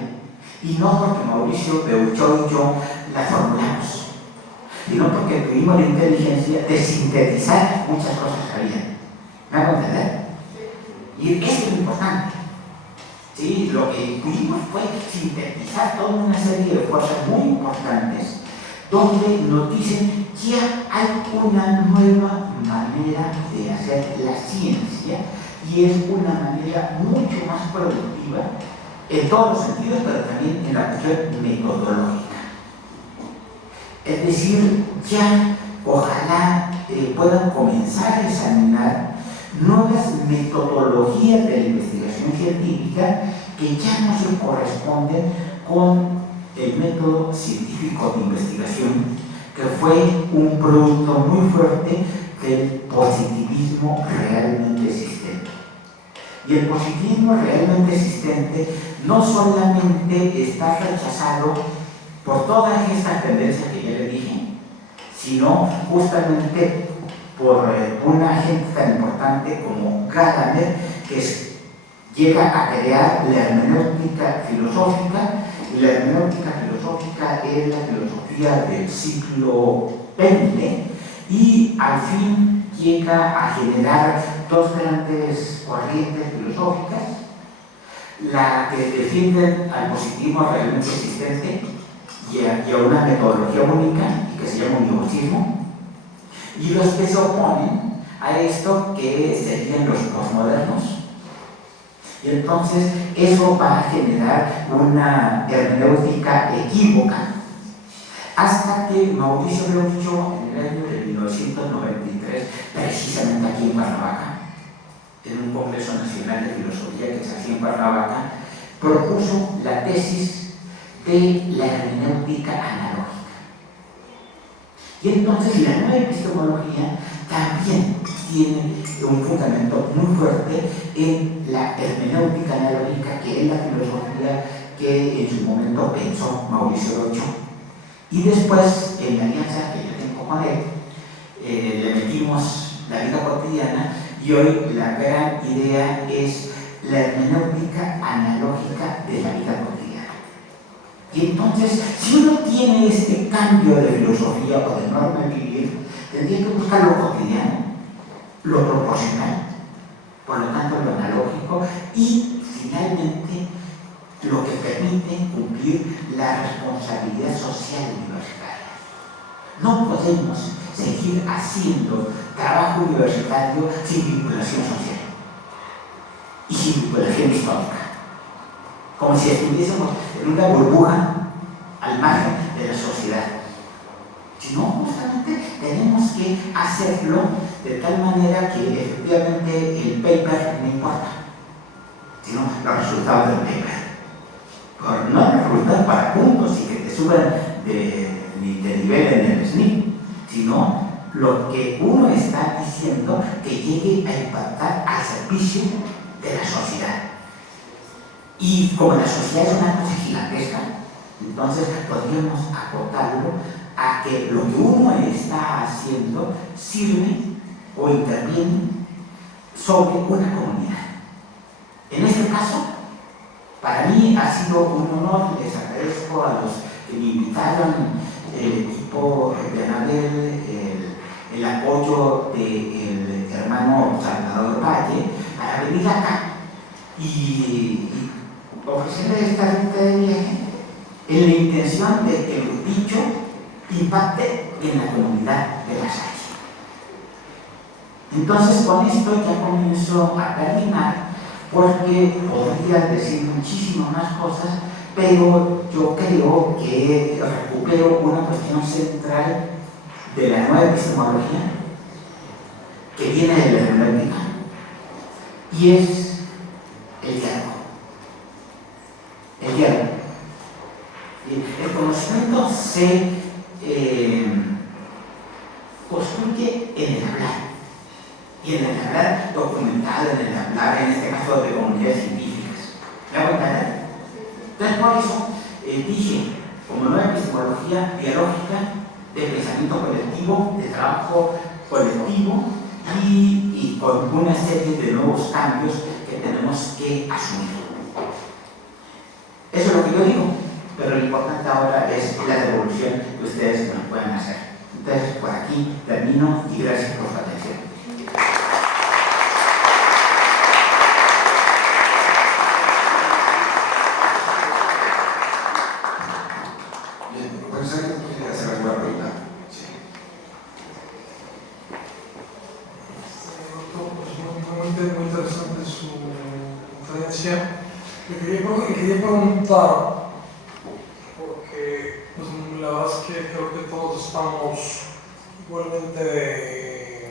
y no porque Mauricio Beuchot y yo la formulamos, sino porque tuvimos la inteligencia de sintetizar muchas cosas que había. ¿Me hago entender? Y esto es lo importante. ¿Sí? Lo que pudimos fue sintetizar toda una serie de cosas muy importantes donde nos dicen que ya hay una nueva manera de hacer la ciencia y es una manera mucho más productiva en todos los sentidos, pero también en la cuestión metodológica. Es decir, ya ojalá puedan comenzar a examinar nuevas metodologías de la investigación científica que ya no se corresponden con el método científico de investigación, que fue un producto muy fuerte del positivismo realmente existente. Y el positivismo realmente existente no solamente está rechazado por todas estas tendencias que ya les dije, sino justamente por una gente tan importante como Gadamer, que llega a crear la hermenéutica filosófica, y la hermenéutica filosófica es la filosofía del siglo XX, y al fin llega a generar dos grandes corrientes filosóficas: la que defienden al positivismo realmente existente y a una metodología única, y que se llama universalismo, y los que se oponen a esto, que serían los posmodernos. Y entonces eso va a generar una hermenéutica equívoca, hasta que Mauricio Beuchot, en el año de 1993, precisamente aquí en Cuernavaca, en un Congreso Nacional de Filosofía que se hacía en Cuernavaca, propuso la tesis de la hermenéutica analógica. Y entonces la nueva epistemología también tiene un fundamento muy fuerte en la hermenéutica analógica, que es la filosofía que en su momento pensó Mauricio Beuchot. Y después, en la alianza que yo tengo con él, le metimos la vida cotidiana, y hoy la gran idea es la hermenéutica analógica de la vida cotidiana. Y entonces, si uno tiene este cambio de filosofía o de norma de vivir, tendría que buscar lo cotidiano, lo proporcional, por lo tanto lo analógico, y finalmente lo que permite cumplir la responsabilidad social universitaria. No podemos seguir haciendo trabajo universitario sin vinculación social y sin vinculación histórica, como si estuviésemos en una burbuja al margen de la sociedad. Sino, justamente tenemos que hacerlo de tal manera que efectivamente el paper no importa, sino los resultados del paper. No los resultados para puntos y que te suban de nivel en el SNI, sino lo que uno está diciendo que llegue a impactar al servicio de la sociedad. Y como la sociedad es una cosa gigantesca, entonces podríamos acotarlo a que lo que uno está haciendo sirve o interviene sobre una comunidad. En este caso, para mí ha sido un honor. Les agradezco a los que me invitaron, el equipo de Anabel, el apoyo del hermano Salvador Valle, para venir acá y ofrecerle esta ruta de viaje en la intención de que lo dicho impacte en la comunidad de La Salle. Entonces, con esto ya comienzo a terminar, porque podría decir muchísimas más cosas, pero yo creo que recupero una cuestión central de la nueva epistemología que viene de la hermenéutica, y es se construye en el hablar. Y en el hablar documentado, en el hablar, en este caso de comunidades científicas. ¿Me hago entender? Entonces, por eso dije, como nueva epistemología dialógica, de pensamiento colectivo, de trabajo colectivo y con una serie de nuevos cambios que tenemos que asumir. Eso es lo que yo digo, pero lo importante ahora es la devolución que ustedes nos pueden hacer. Entonces, por aquí termino y gracias por su atención. Muy interesante su conferencia. Le quería preguntar, porque pues, la verdad es que creo que todos estamos igualmente,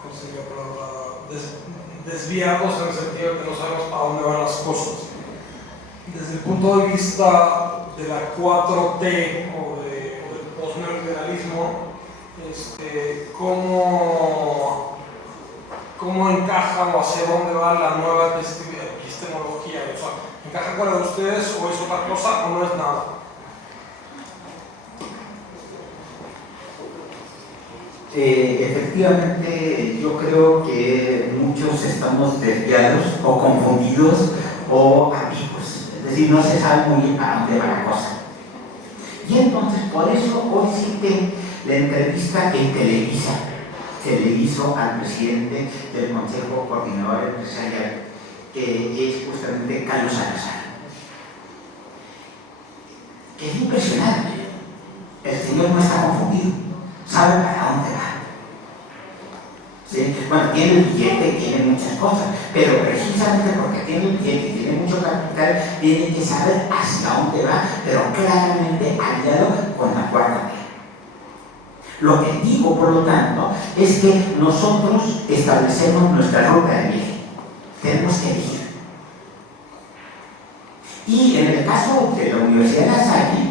¿cómo sería la palabra? Desviados en el sentido de que no sabemos a dónde van las cosas. Desde el punto de vista de la 4T o del postneoliberalismo, ¿cómo encaja o hacia dónde va la nueva epistemología? O sea, ¿encaja con la de ustedes o es otra cosa o no es nada? Efectivamente, yo creo que muchos estamos desviados o confundidos o ambiguos. Es decir, no se sabe muy bien para dónde va la cosa. Y entonces, por eso hoy cité la entrevista en Televisa que le hizo al presidente del Consejo Coordinador Empresarial, que es justamente Carlos Salazar. Que es impresionante. El señor no está confundido, sabe para dónde va. ¿Sí? Bueno, tiene el billete, tiene muchas cosas, pero precisamente porque tiene el billete y tiene mucho capital, tiene que saber hacia dónde va, pero claramente aliado con la 4T. Lo que digo, por lo tanto, es que nosotros establecemos nuestra ruta de viaje. Tenemos que elegir. Y en el caso de la Universidad de La Salle,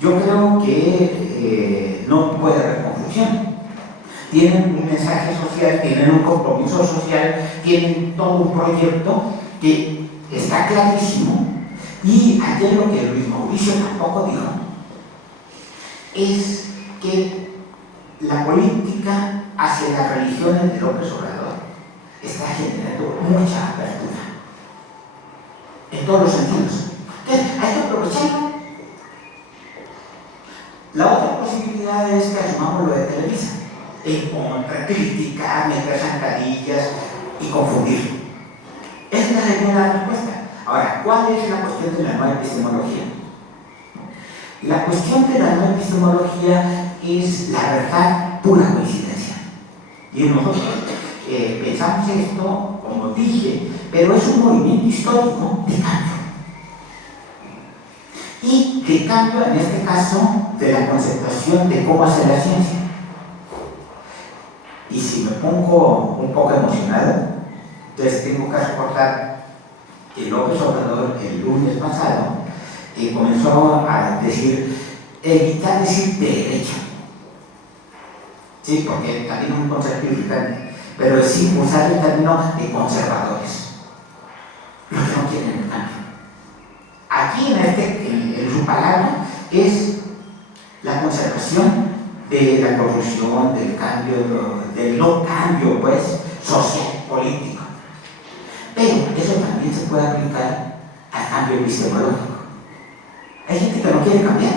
yo creo que no puede haber confusión. Tienen un mensaje social, tienen un compromiso social, tienen todo un proyecto que está clarísimo. Y ayer lo que Luis Mauricio tampoco dijo es que la política hacia las religiones de López Obrador está generando mucha apertura en todos los sentidos. Entonces, hay que aprovecharlo. La otra posibilidad es que asumamos lo de Televisa, en contra, criticar, meter zancadillas y confundir. Esta sería la respuesta. Ahora, ¿cuál es la cuestión de la nueva epistemología? La cuestión de la nueva epistemología es la verdad pura coincidencia. Y nosotros pensamos esto, como dije, pero es un movimiento histórico de cambio. Y de cambio, en este caso, de la conceptuación de cómo hacer la ciencia. Y si me pongo un poco emocionado, entonces tengo que recordar que López Obrador el lunes pasado comenzó a decir, evitar decir de derecha. Sí, porque también es un concepto irritante, pero sí usar el término de conservadores, los que no quieren el cambio. Aquí en su palabra es la conservación de la corrupción, del cambio, del no cambio, pues, social, político. Pero eso también se puede aplicar al cambio epistemológico. Hay gente que no quiere cambiar.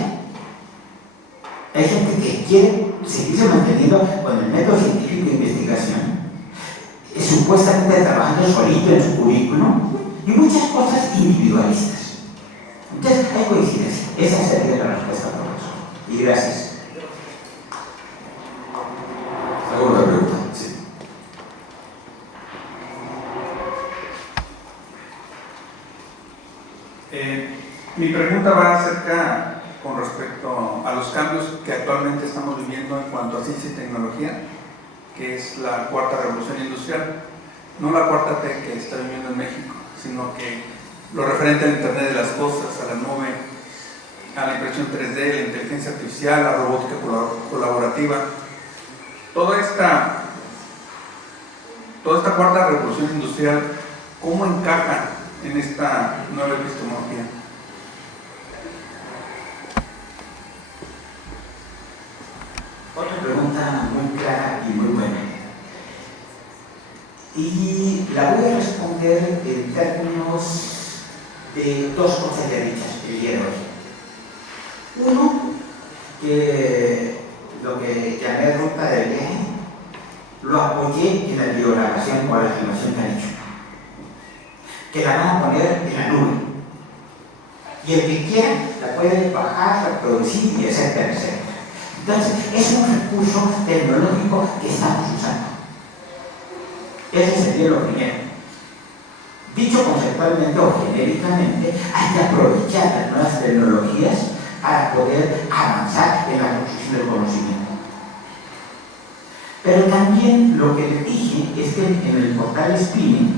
Hay gente que quiere seguirse manteniendo con el método científico de investigación, supuestamente trabajando solito en su currículum, y muchas cosas individualistas. Entonces, hay coincidencia. Esa sería la respuesta, profesor. Y gracias. ¿Alguna pregunta? Sí. Mi pregunta va acerca con respecto a los cambios que actualmente estamos viviendo en cuanto a ciencia y tecnología, que es la cuarta revolución industrial. No la cuarta T que está viviendo en México, sino que lo referente al Internet de las cosas, a la nube, a la impresión 3D, la inteligencia artificial, la robótica colaborativa. Toda esta cuarta revolución industrial, ¿cómo encaja en esta nueva epistemología? Otra pregunta muy clara y muy buena. Y la voy a responder en términos de dos cosas ya dichas el día de hoy. Uno, que lo que llamé ruta del viaje, lo apoyé en la biografía o la afirmación que han hecho, que la van a poner en la nube. Y el que quiera la puede bajar, reproducir y etcétera, etcétera. Entonces, es un recurso tecnológico que estamos usando. Ese sería lo primero. Dicho conceptualmente o genéricamente, hay que aprovechar las nuevas tecnologías para poder avanzar en la construcción del conocimiento. Pero también lo que les dije es que en el portal Spine,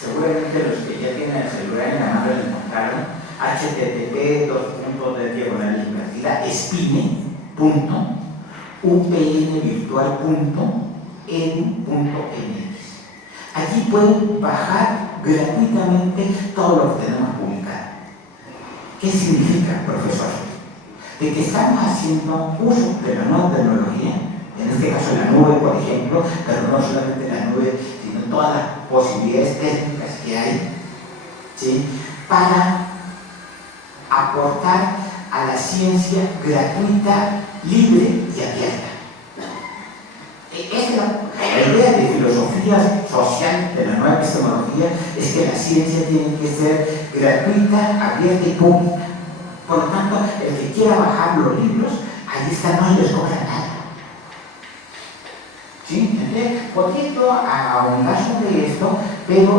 seguramente los que ya tienen el celular en la mano lo encontraron, http://spine.upnvirtual.edu.mx. Allí pueden bajar gratuitamente todo lo que tenemos publicado. ¿Qué significa, profesor? De que estamos haciendo uso de la nueva tecnología, en este caso la nube, por ejemplo, pero no solamente la nube, sino todas las posibilidades técnicas que hay, ¿sí?, para aportar a la ciencia gratuita, libre y abierta. La idea de filosofía social de la nueva epistemología es que la ciencia tiene que ser gratuita, abierta y pública. Por lo tanto, el que quiera bajar los libros, ahí está, no les cobra nada. ¿Sí? Entonces, poquito a ahondar sobre esto, pero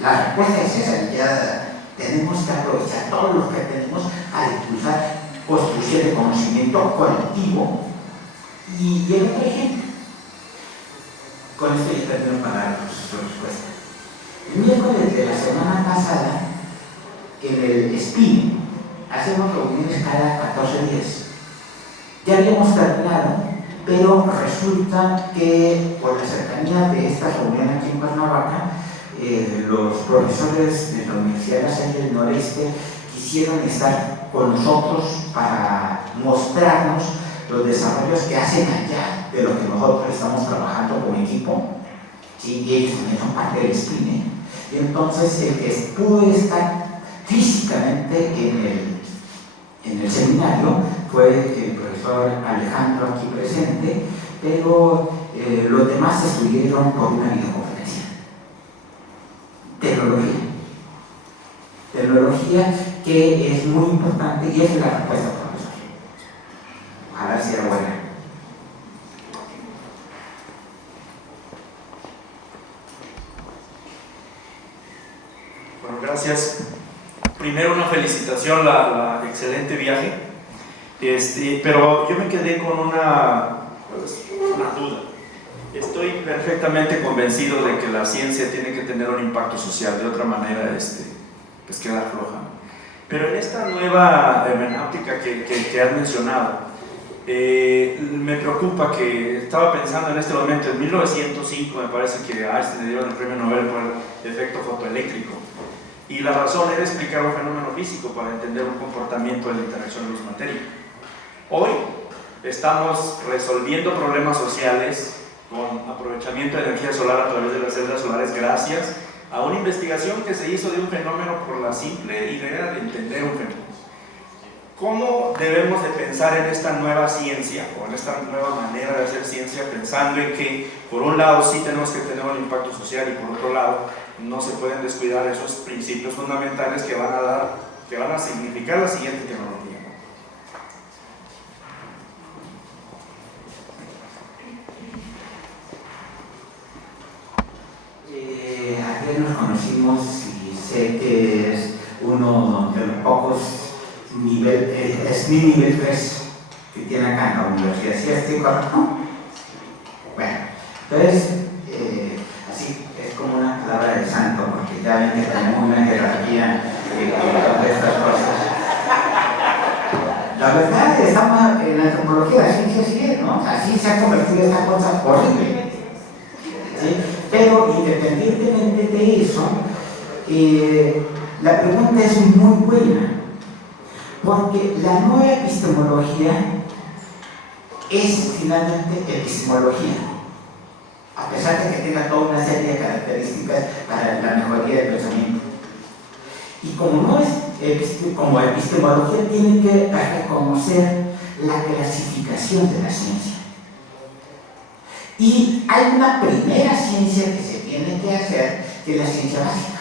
la respuesta es esa, ya tenemos que aprovechar todo lo que tenemos para impulsar construcción de conocimiento colectivo. Y el otro ejemplo, con esto ya termino para dar su respuesta. El miércoles de la semana pasada, en el SPIN, hacemos reuniones cada 14 días. Ya habíamos terminado, pero resulta que por la cercanía de esta reunión aquí en Cuernavaca, los profesores de la Universidad de la Salle del Noreste quisieron estar con nosotros para mostrarnos los desarrollos que hacen allá de lo que nosotros estamos trabajando como equipo. ¿Sí? Y ellos también son parte del SPINE. Y entonces el que pudo estar físicamente en el seminario fue el profesor Alejandro aquí presente, pero los demás estuvieron por una videoconferencia. Tecnología que es muy importante y esa es la respuesta, profesor. Ojalá sea buena. Bueno, gracias. Primero una felicitación, la excelente viaje. Pero yo me quedé con una duda. Estoy perfectamente convencido de que la ciencia tiene que tener un impacto social, de otra manera pues queda floja. Pero en esta nueva hermenéutica que has mencionado, me preocupa que estaba pensando en este momento, en 1905 me parece que a Einstein le dieron el premio Nobel por el efecto fotoeléctrico. Y la razón era explicar un fenómeno físico para entender un comportamiento de la interacción de luz-materia. Hoy estamos resolviendo problemas sociales con aprovechamiento de energía solar a través de las células solares gracias a una investigación que se hizo de un fenómeno por la simple idea de entender un fenómeno. ¿Cómo debemos de pensar en esta nueva ciencia o en esta nueva manera de hacer ciencia, pensando en que por un lado sí tenemos que tener un impacto social y por otro lado no se pueden descuidar esos principios fundamentales que van a significar la siguiente tecnología? Ayer nos conocimos y sé que es uno de los pocos es mi nivel 3 que tiene acá en la universidad. ¿Sí estoy correcto? Bueno, entonces así es como una palabra de santo, porque ya ven que tenemos una jerarquía de estas cosas. verdad, estamos en la antropología, la ciencia sí es, ¿no? Así se ha convertido esta cosa horrible. ¿Sí? Pero independientemente de eso, la pregunta es muy buena, porque la nueva epistemología es finalmente epistemología, a pesar de que tenga toda una serie de características para la mejoría del pensamiento. Y como no es como epistemología, tiene que reconocer la clasificación de la ciencia. Y hay una primera ciencia que se tiene que hacer, que es la ciencia básica.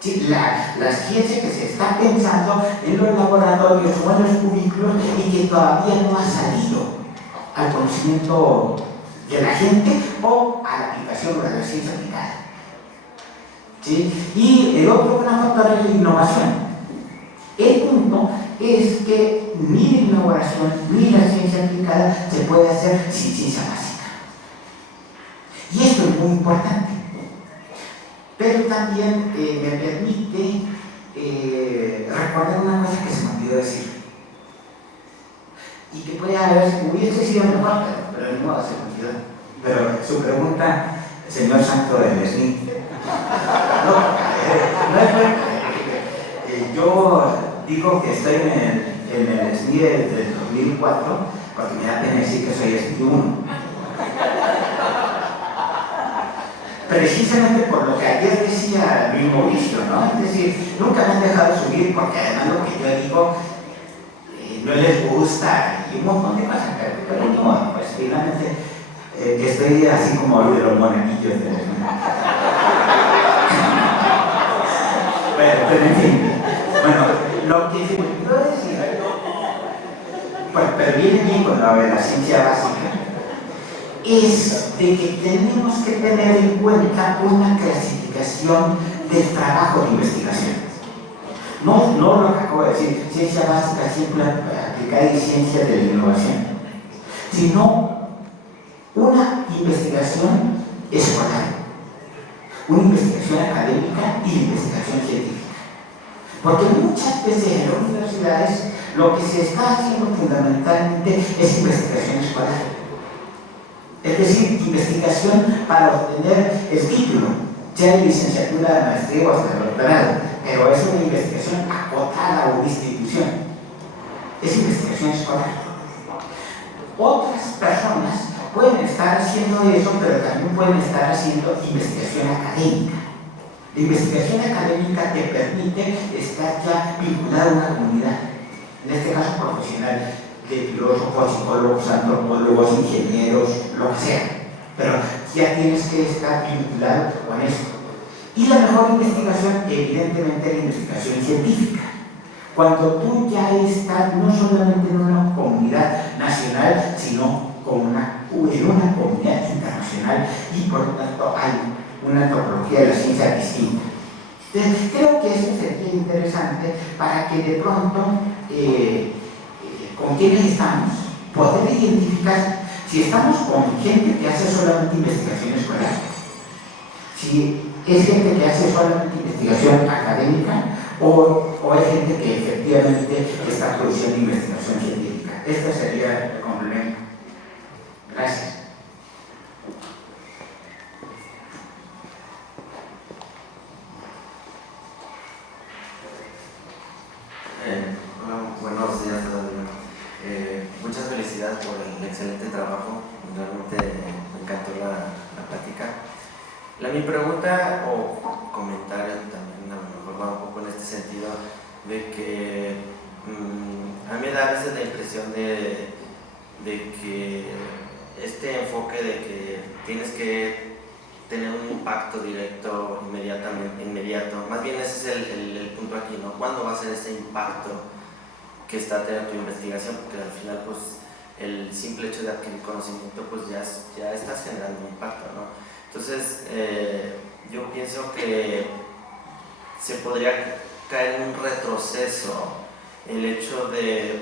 Sí, la ciencia que se está pensando en los laboratorios o en los cubículos y que todavía no ha salido al conocimiento de la gente o a la aplicación de la ciencia aplicada. ¿Sí? Y el otro gran factor es la innovación. El punto es que ni la innovación ni la ciencia aplicada se puede hacer sin ciencia básica. Y esto es muy importante. Pero también me permite recordar una cosa que se me olvidó decir. Y que puede hubiese sido mejor, pero no modo se me olvidó. Pero su pregunta, señor Santo del SNI. No es bueno. Yo digo que estoy en el SNI del 2004 porque me da pena decir que soy SNI 1. Precisamente por lo que ayer decía Luis Mauricio, ¿no? Es decir, nunca me han dejado subir porque además lo que yo digo no les gusta y un montón de cosas, pero no, pues finalmente estoy así como de los monaguillos de los pero en fin, bueno, lo que se me olvidó decir, pues, pero viene bien con la ciencia básica, es de que tenemos que tener en cuenta una clasificación del trabajo de investigación. No lo que acabo de decir, ciencia básica siempre aplicada y ciencia de la innovación, sino una investigación escolar, una investigación académica y investigación científica. Porque muchas veces en las universidades lo que se está haciendo fundamentalmente es investigación escolar. Es decir, investigación para obtener el título, sea de licenciatura, de maestría o hasta de doctorado, pero es una investigación acotada a una institución. Es investigación escolar. Otras personas pueden estar haciendo eso, pero también pueden estar haciendo investigación académica. La investigación académica te permite estar ya vinculado a una comunidad, en este caso profesional, de filósofos, psicólogos, antropólogos, ingenieros, lo que sea, pero ya tienes que estar vinculado con eso. Y la mejor investigación, evidentemente, es la investigación científica. Cuando tú ya estás no solamente en una comunidad nacional, sino en una comunidad internacional y por lo tanto hay una antropología de la ciencia distinta. Entonces, creo que eso sería interesante para que de pronto con quienes estamos, poder identificar si estamos con gente que hace solamente investigación escolar, si es gente que hace solamente investigación académica o es gente que efectivamente está produciendo investigación científica. Este sería el complemento. Gracias. Buenos días a todos. Muchas felicidades por el excelente trabajo. Realmente me encantó la plática. Mi pregunta o comentario también a lo mejor va un poco en este sentido de que a mí me da a veces la impresión de que este enfoque de que tienes que tener un impacto directo inmediato, más bien ese es el punto aquí, ¿no? ¿Cuándo va a ser ese impacto que está teniendo tu investigación? Porque al final pues el simple hecho de adquirir conocimiento pues ya estás generando un impacto, ¿no? Entonces yo pienso que se podría caer en un retroceso el hecho de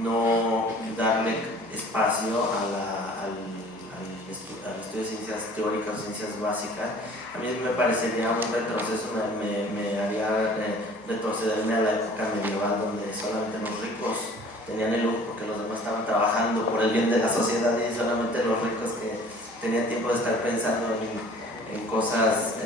no darle espacio al estudio de ciencias teóricas o ciencias básicas. A mí me parecería un retroceso, me haría retrocederme a la época medieval donde solamente los ricos tenían el lujo porque los demás estaban trabajando por el bien de la sociedad y solamente los ricos que tenían tiempo de estar pensando en cosas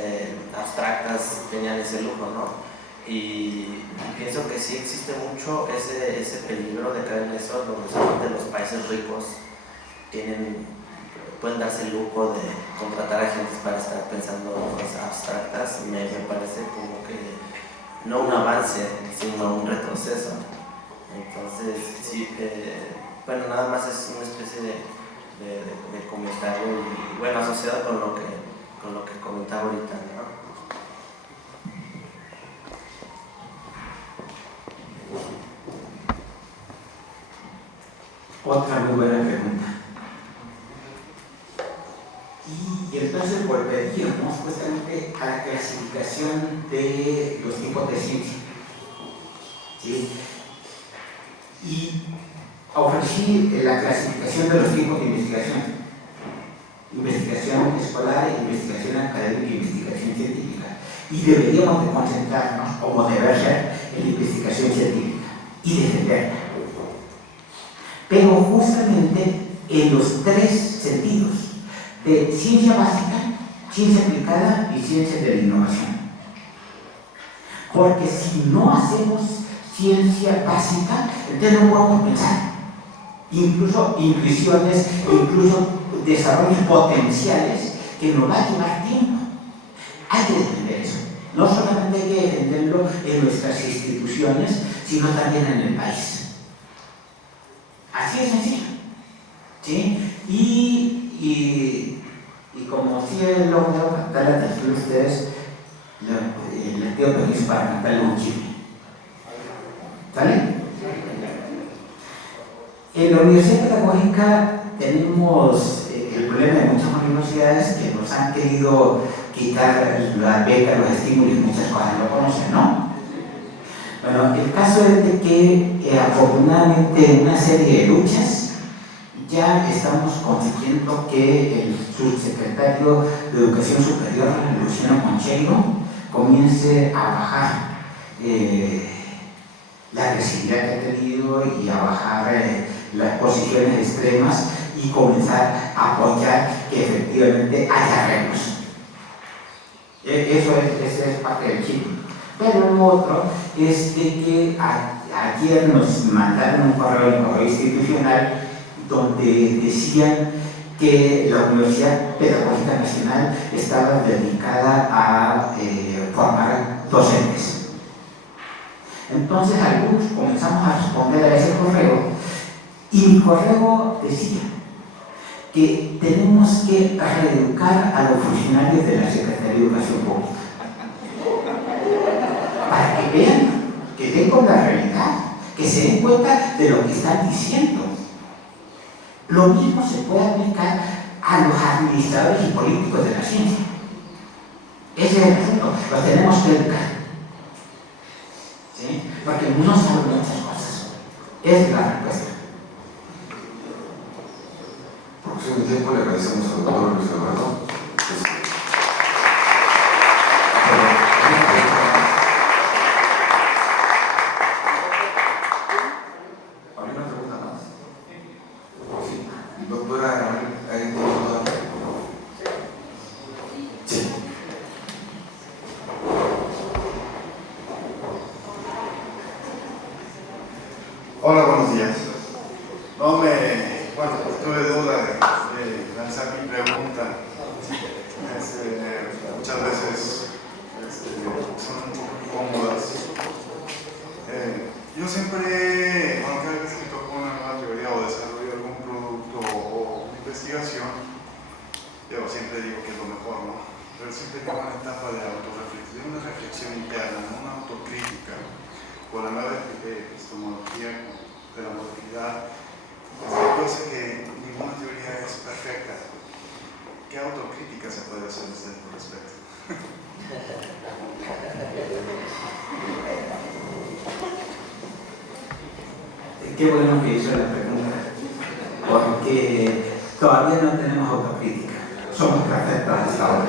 abstractas tenían ese lujo, ¿no? Y pienso que sí existe mucho ese peligro de caer en eso, donde solamente los países ricos pueden darse el lujo de contratar a gente para estar pensando en cosas abstractas. Me parece como que no un avance, sino un retroceso. Entonces, sí, bueno, nada más es una especie de comentario y, bueno, asociado con lo que comentaba ahorita, ¿no? Otra muy buena pregunta. Y entonces volveríamos justamente a la clasificación de los tipos de ciencia. ¿Sí? Y ofrecí la clasificación de los tipos de investigación: investigación escolar, investigación académica e investigación científica. Y deberíamos de concentrarnos, como debe ser, en la investigación científica y defenderla. Pero justamente en los tres sentidos: de ciencia básica, ciencia aplicada y ciencia de la innovación. Porque si no hacemos ciencia básica, entonces no podemos pensar. Incluso intuiciones, incluso desarrollos potenciales que nos va a llevar tiempo. Hay que defender eso. No solamente hay que defenderlo en nuestras instituciones, sino también en el país. Así de sencillo. ¿Sí? Y como sí he logrado captar la atención de ustedes, les pido permiso para cantarle un chisme. ¿Sale? En la Universidad Pedagógica tenemos el problema de muchas universidades que nos han querido quitar las becas, los estímulos y muchas cosas, lo conocen, ¿no? Bueno, el caso es de que afortunadamente en una serie de luchas ya estamos consiguiendo que el subsecretario de Educación Superior, Luciano Concheiro, comience a bajar la agresividad que ha tenido y a bajar las posiciones extremas y comenzar a apoyar que efectivamente haya arreglos. Esa es parte del chip. Pero lo otro es de que ayer nos mandaron un correo institucional donde decían que la Universidad Pedagógica Nacional estaba dedicada a formar docentes. Entonces algunos comenzamos a responder a ese correo y mi correo decía que tenemos que reeducar a los funcionarios de la Secretaría de Educación Pública para que vean, que den con la realidad, que se den cuenta de lo que están diciendo. Lo mismo se puede aplicar a los administradores y políticos de la ciencia. Ese es el asunto, los tenemos que educar. ¿Sí? Porque no saben muchas cosas. Esa es la respuesta. Por cuestión de tiempo le agradecemos al doctor Luis Alberto. ¿Habría una pregunta más? Sí. Doctora, ¿hay tiempo todavía? Sí. Hola, buenos días. Bueno, tuve duda de lanzar mi pregunta. Muchas veces son un poco incómodas. Yo siempre, cada vez que toco una nueva teoría o desarrollo algún producto o investigación, yo siempre digo que es lo mejor, ¿no? Pero siempre tengo una etapa de autorreflexión, una reflexión interna, ¿no? Una autocrítica. Por la nueva epistemología de la modernidad, yo sé que ninguna teoría es perfecta. ¿Qué autocrítica se puede hacer usted por respecto? Qué bueno que hizo la pregunta, porque todavía no tenemos autocrítica. Somos perfectos hasta ahora.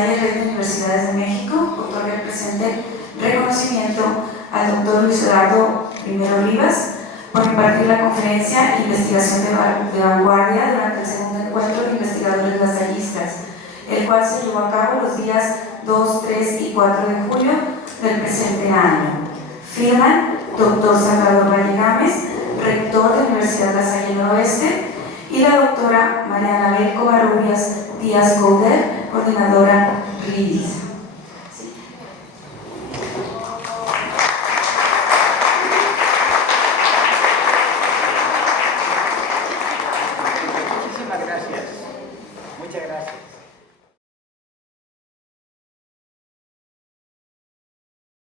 Salle, Red de Universidades de México, otorga el presente reconocimiento al doctor Luis Eduardo I. Rivas por impartir la conferencia Investigación de Vanguardia durante el segundo encuentro de investigadores lasallistas, el cual se llevó a cabo los días 2, 3 y 4 de julio del presente año. Firman Dr. Salvador Valle Gámez, rector de Universidad La Salle Noroeste, y la doctora Mariana Belco Barrubias Díaz Couder, coordinadora RIDIS.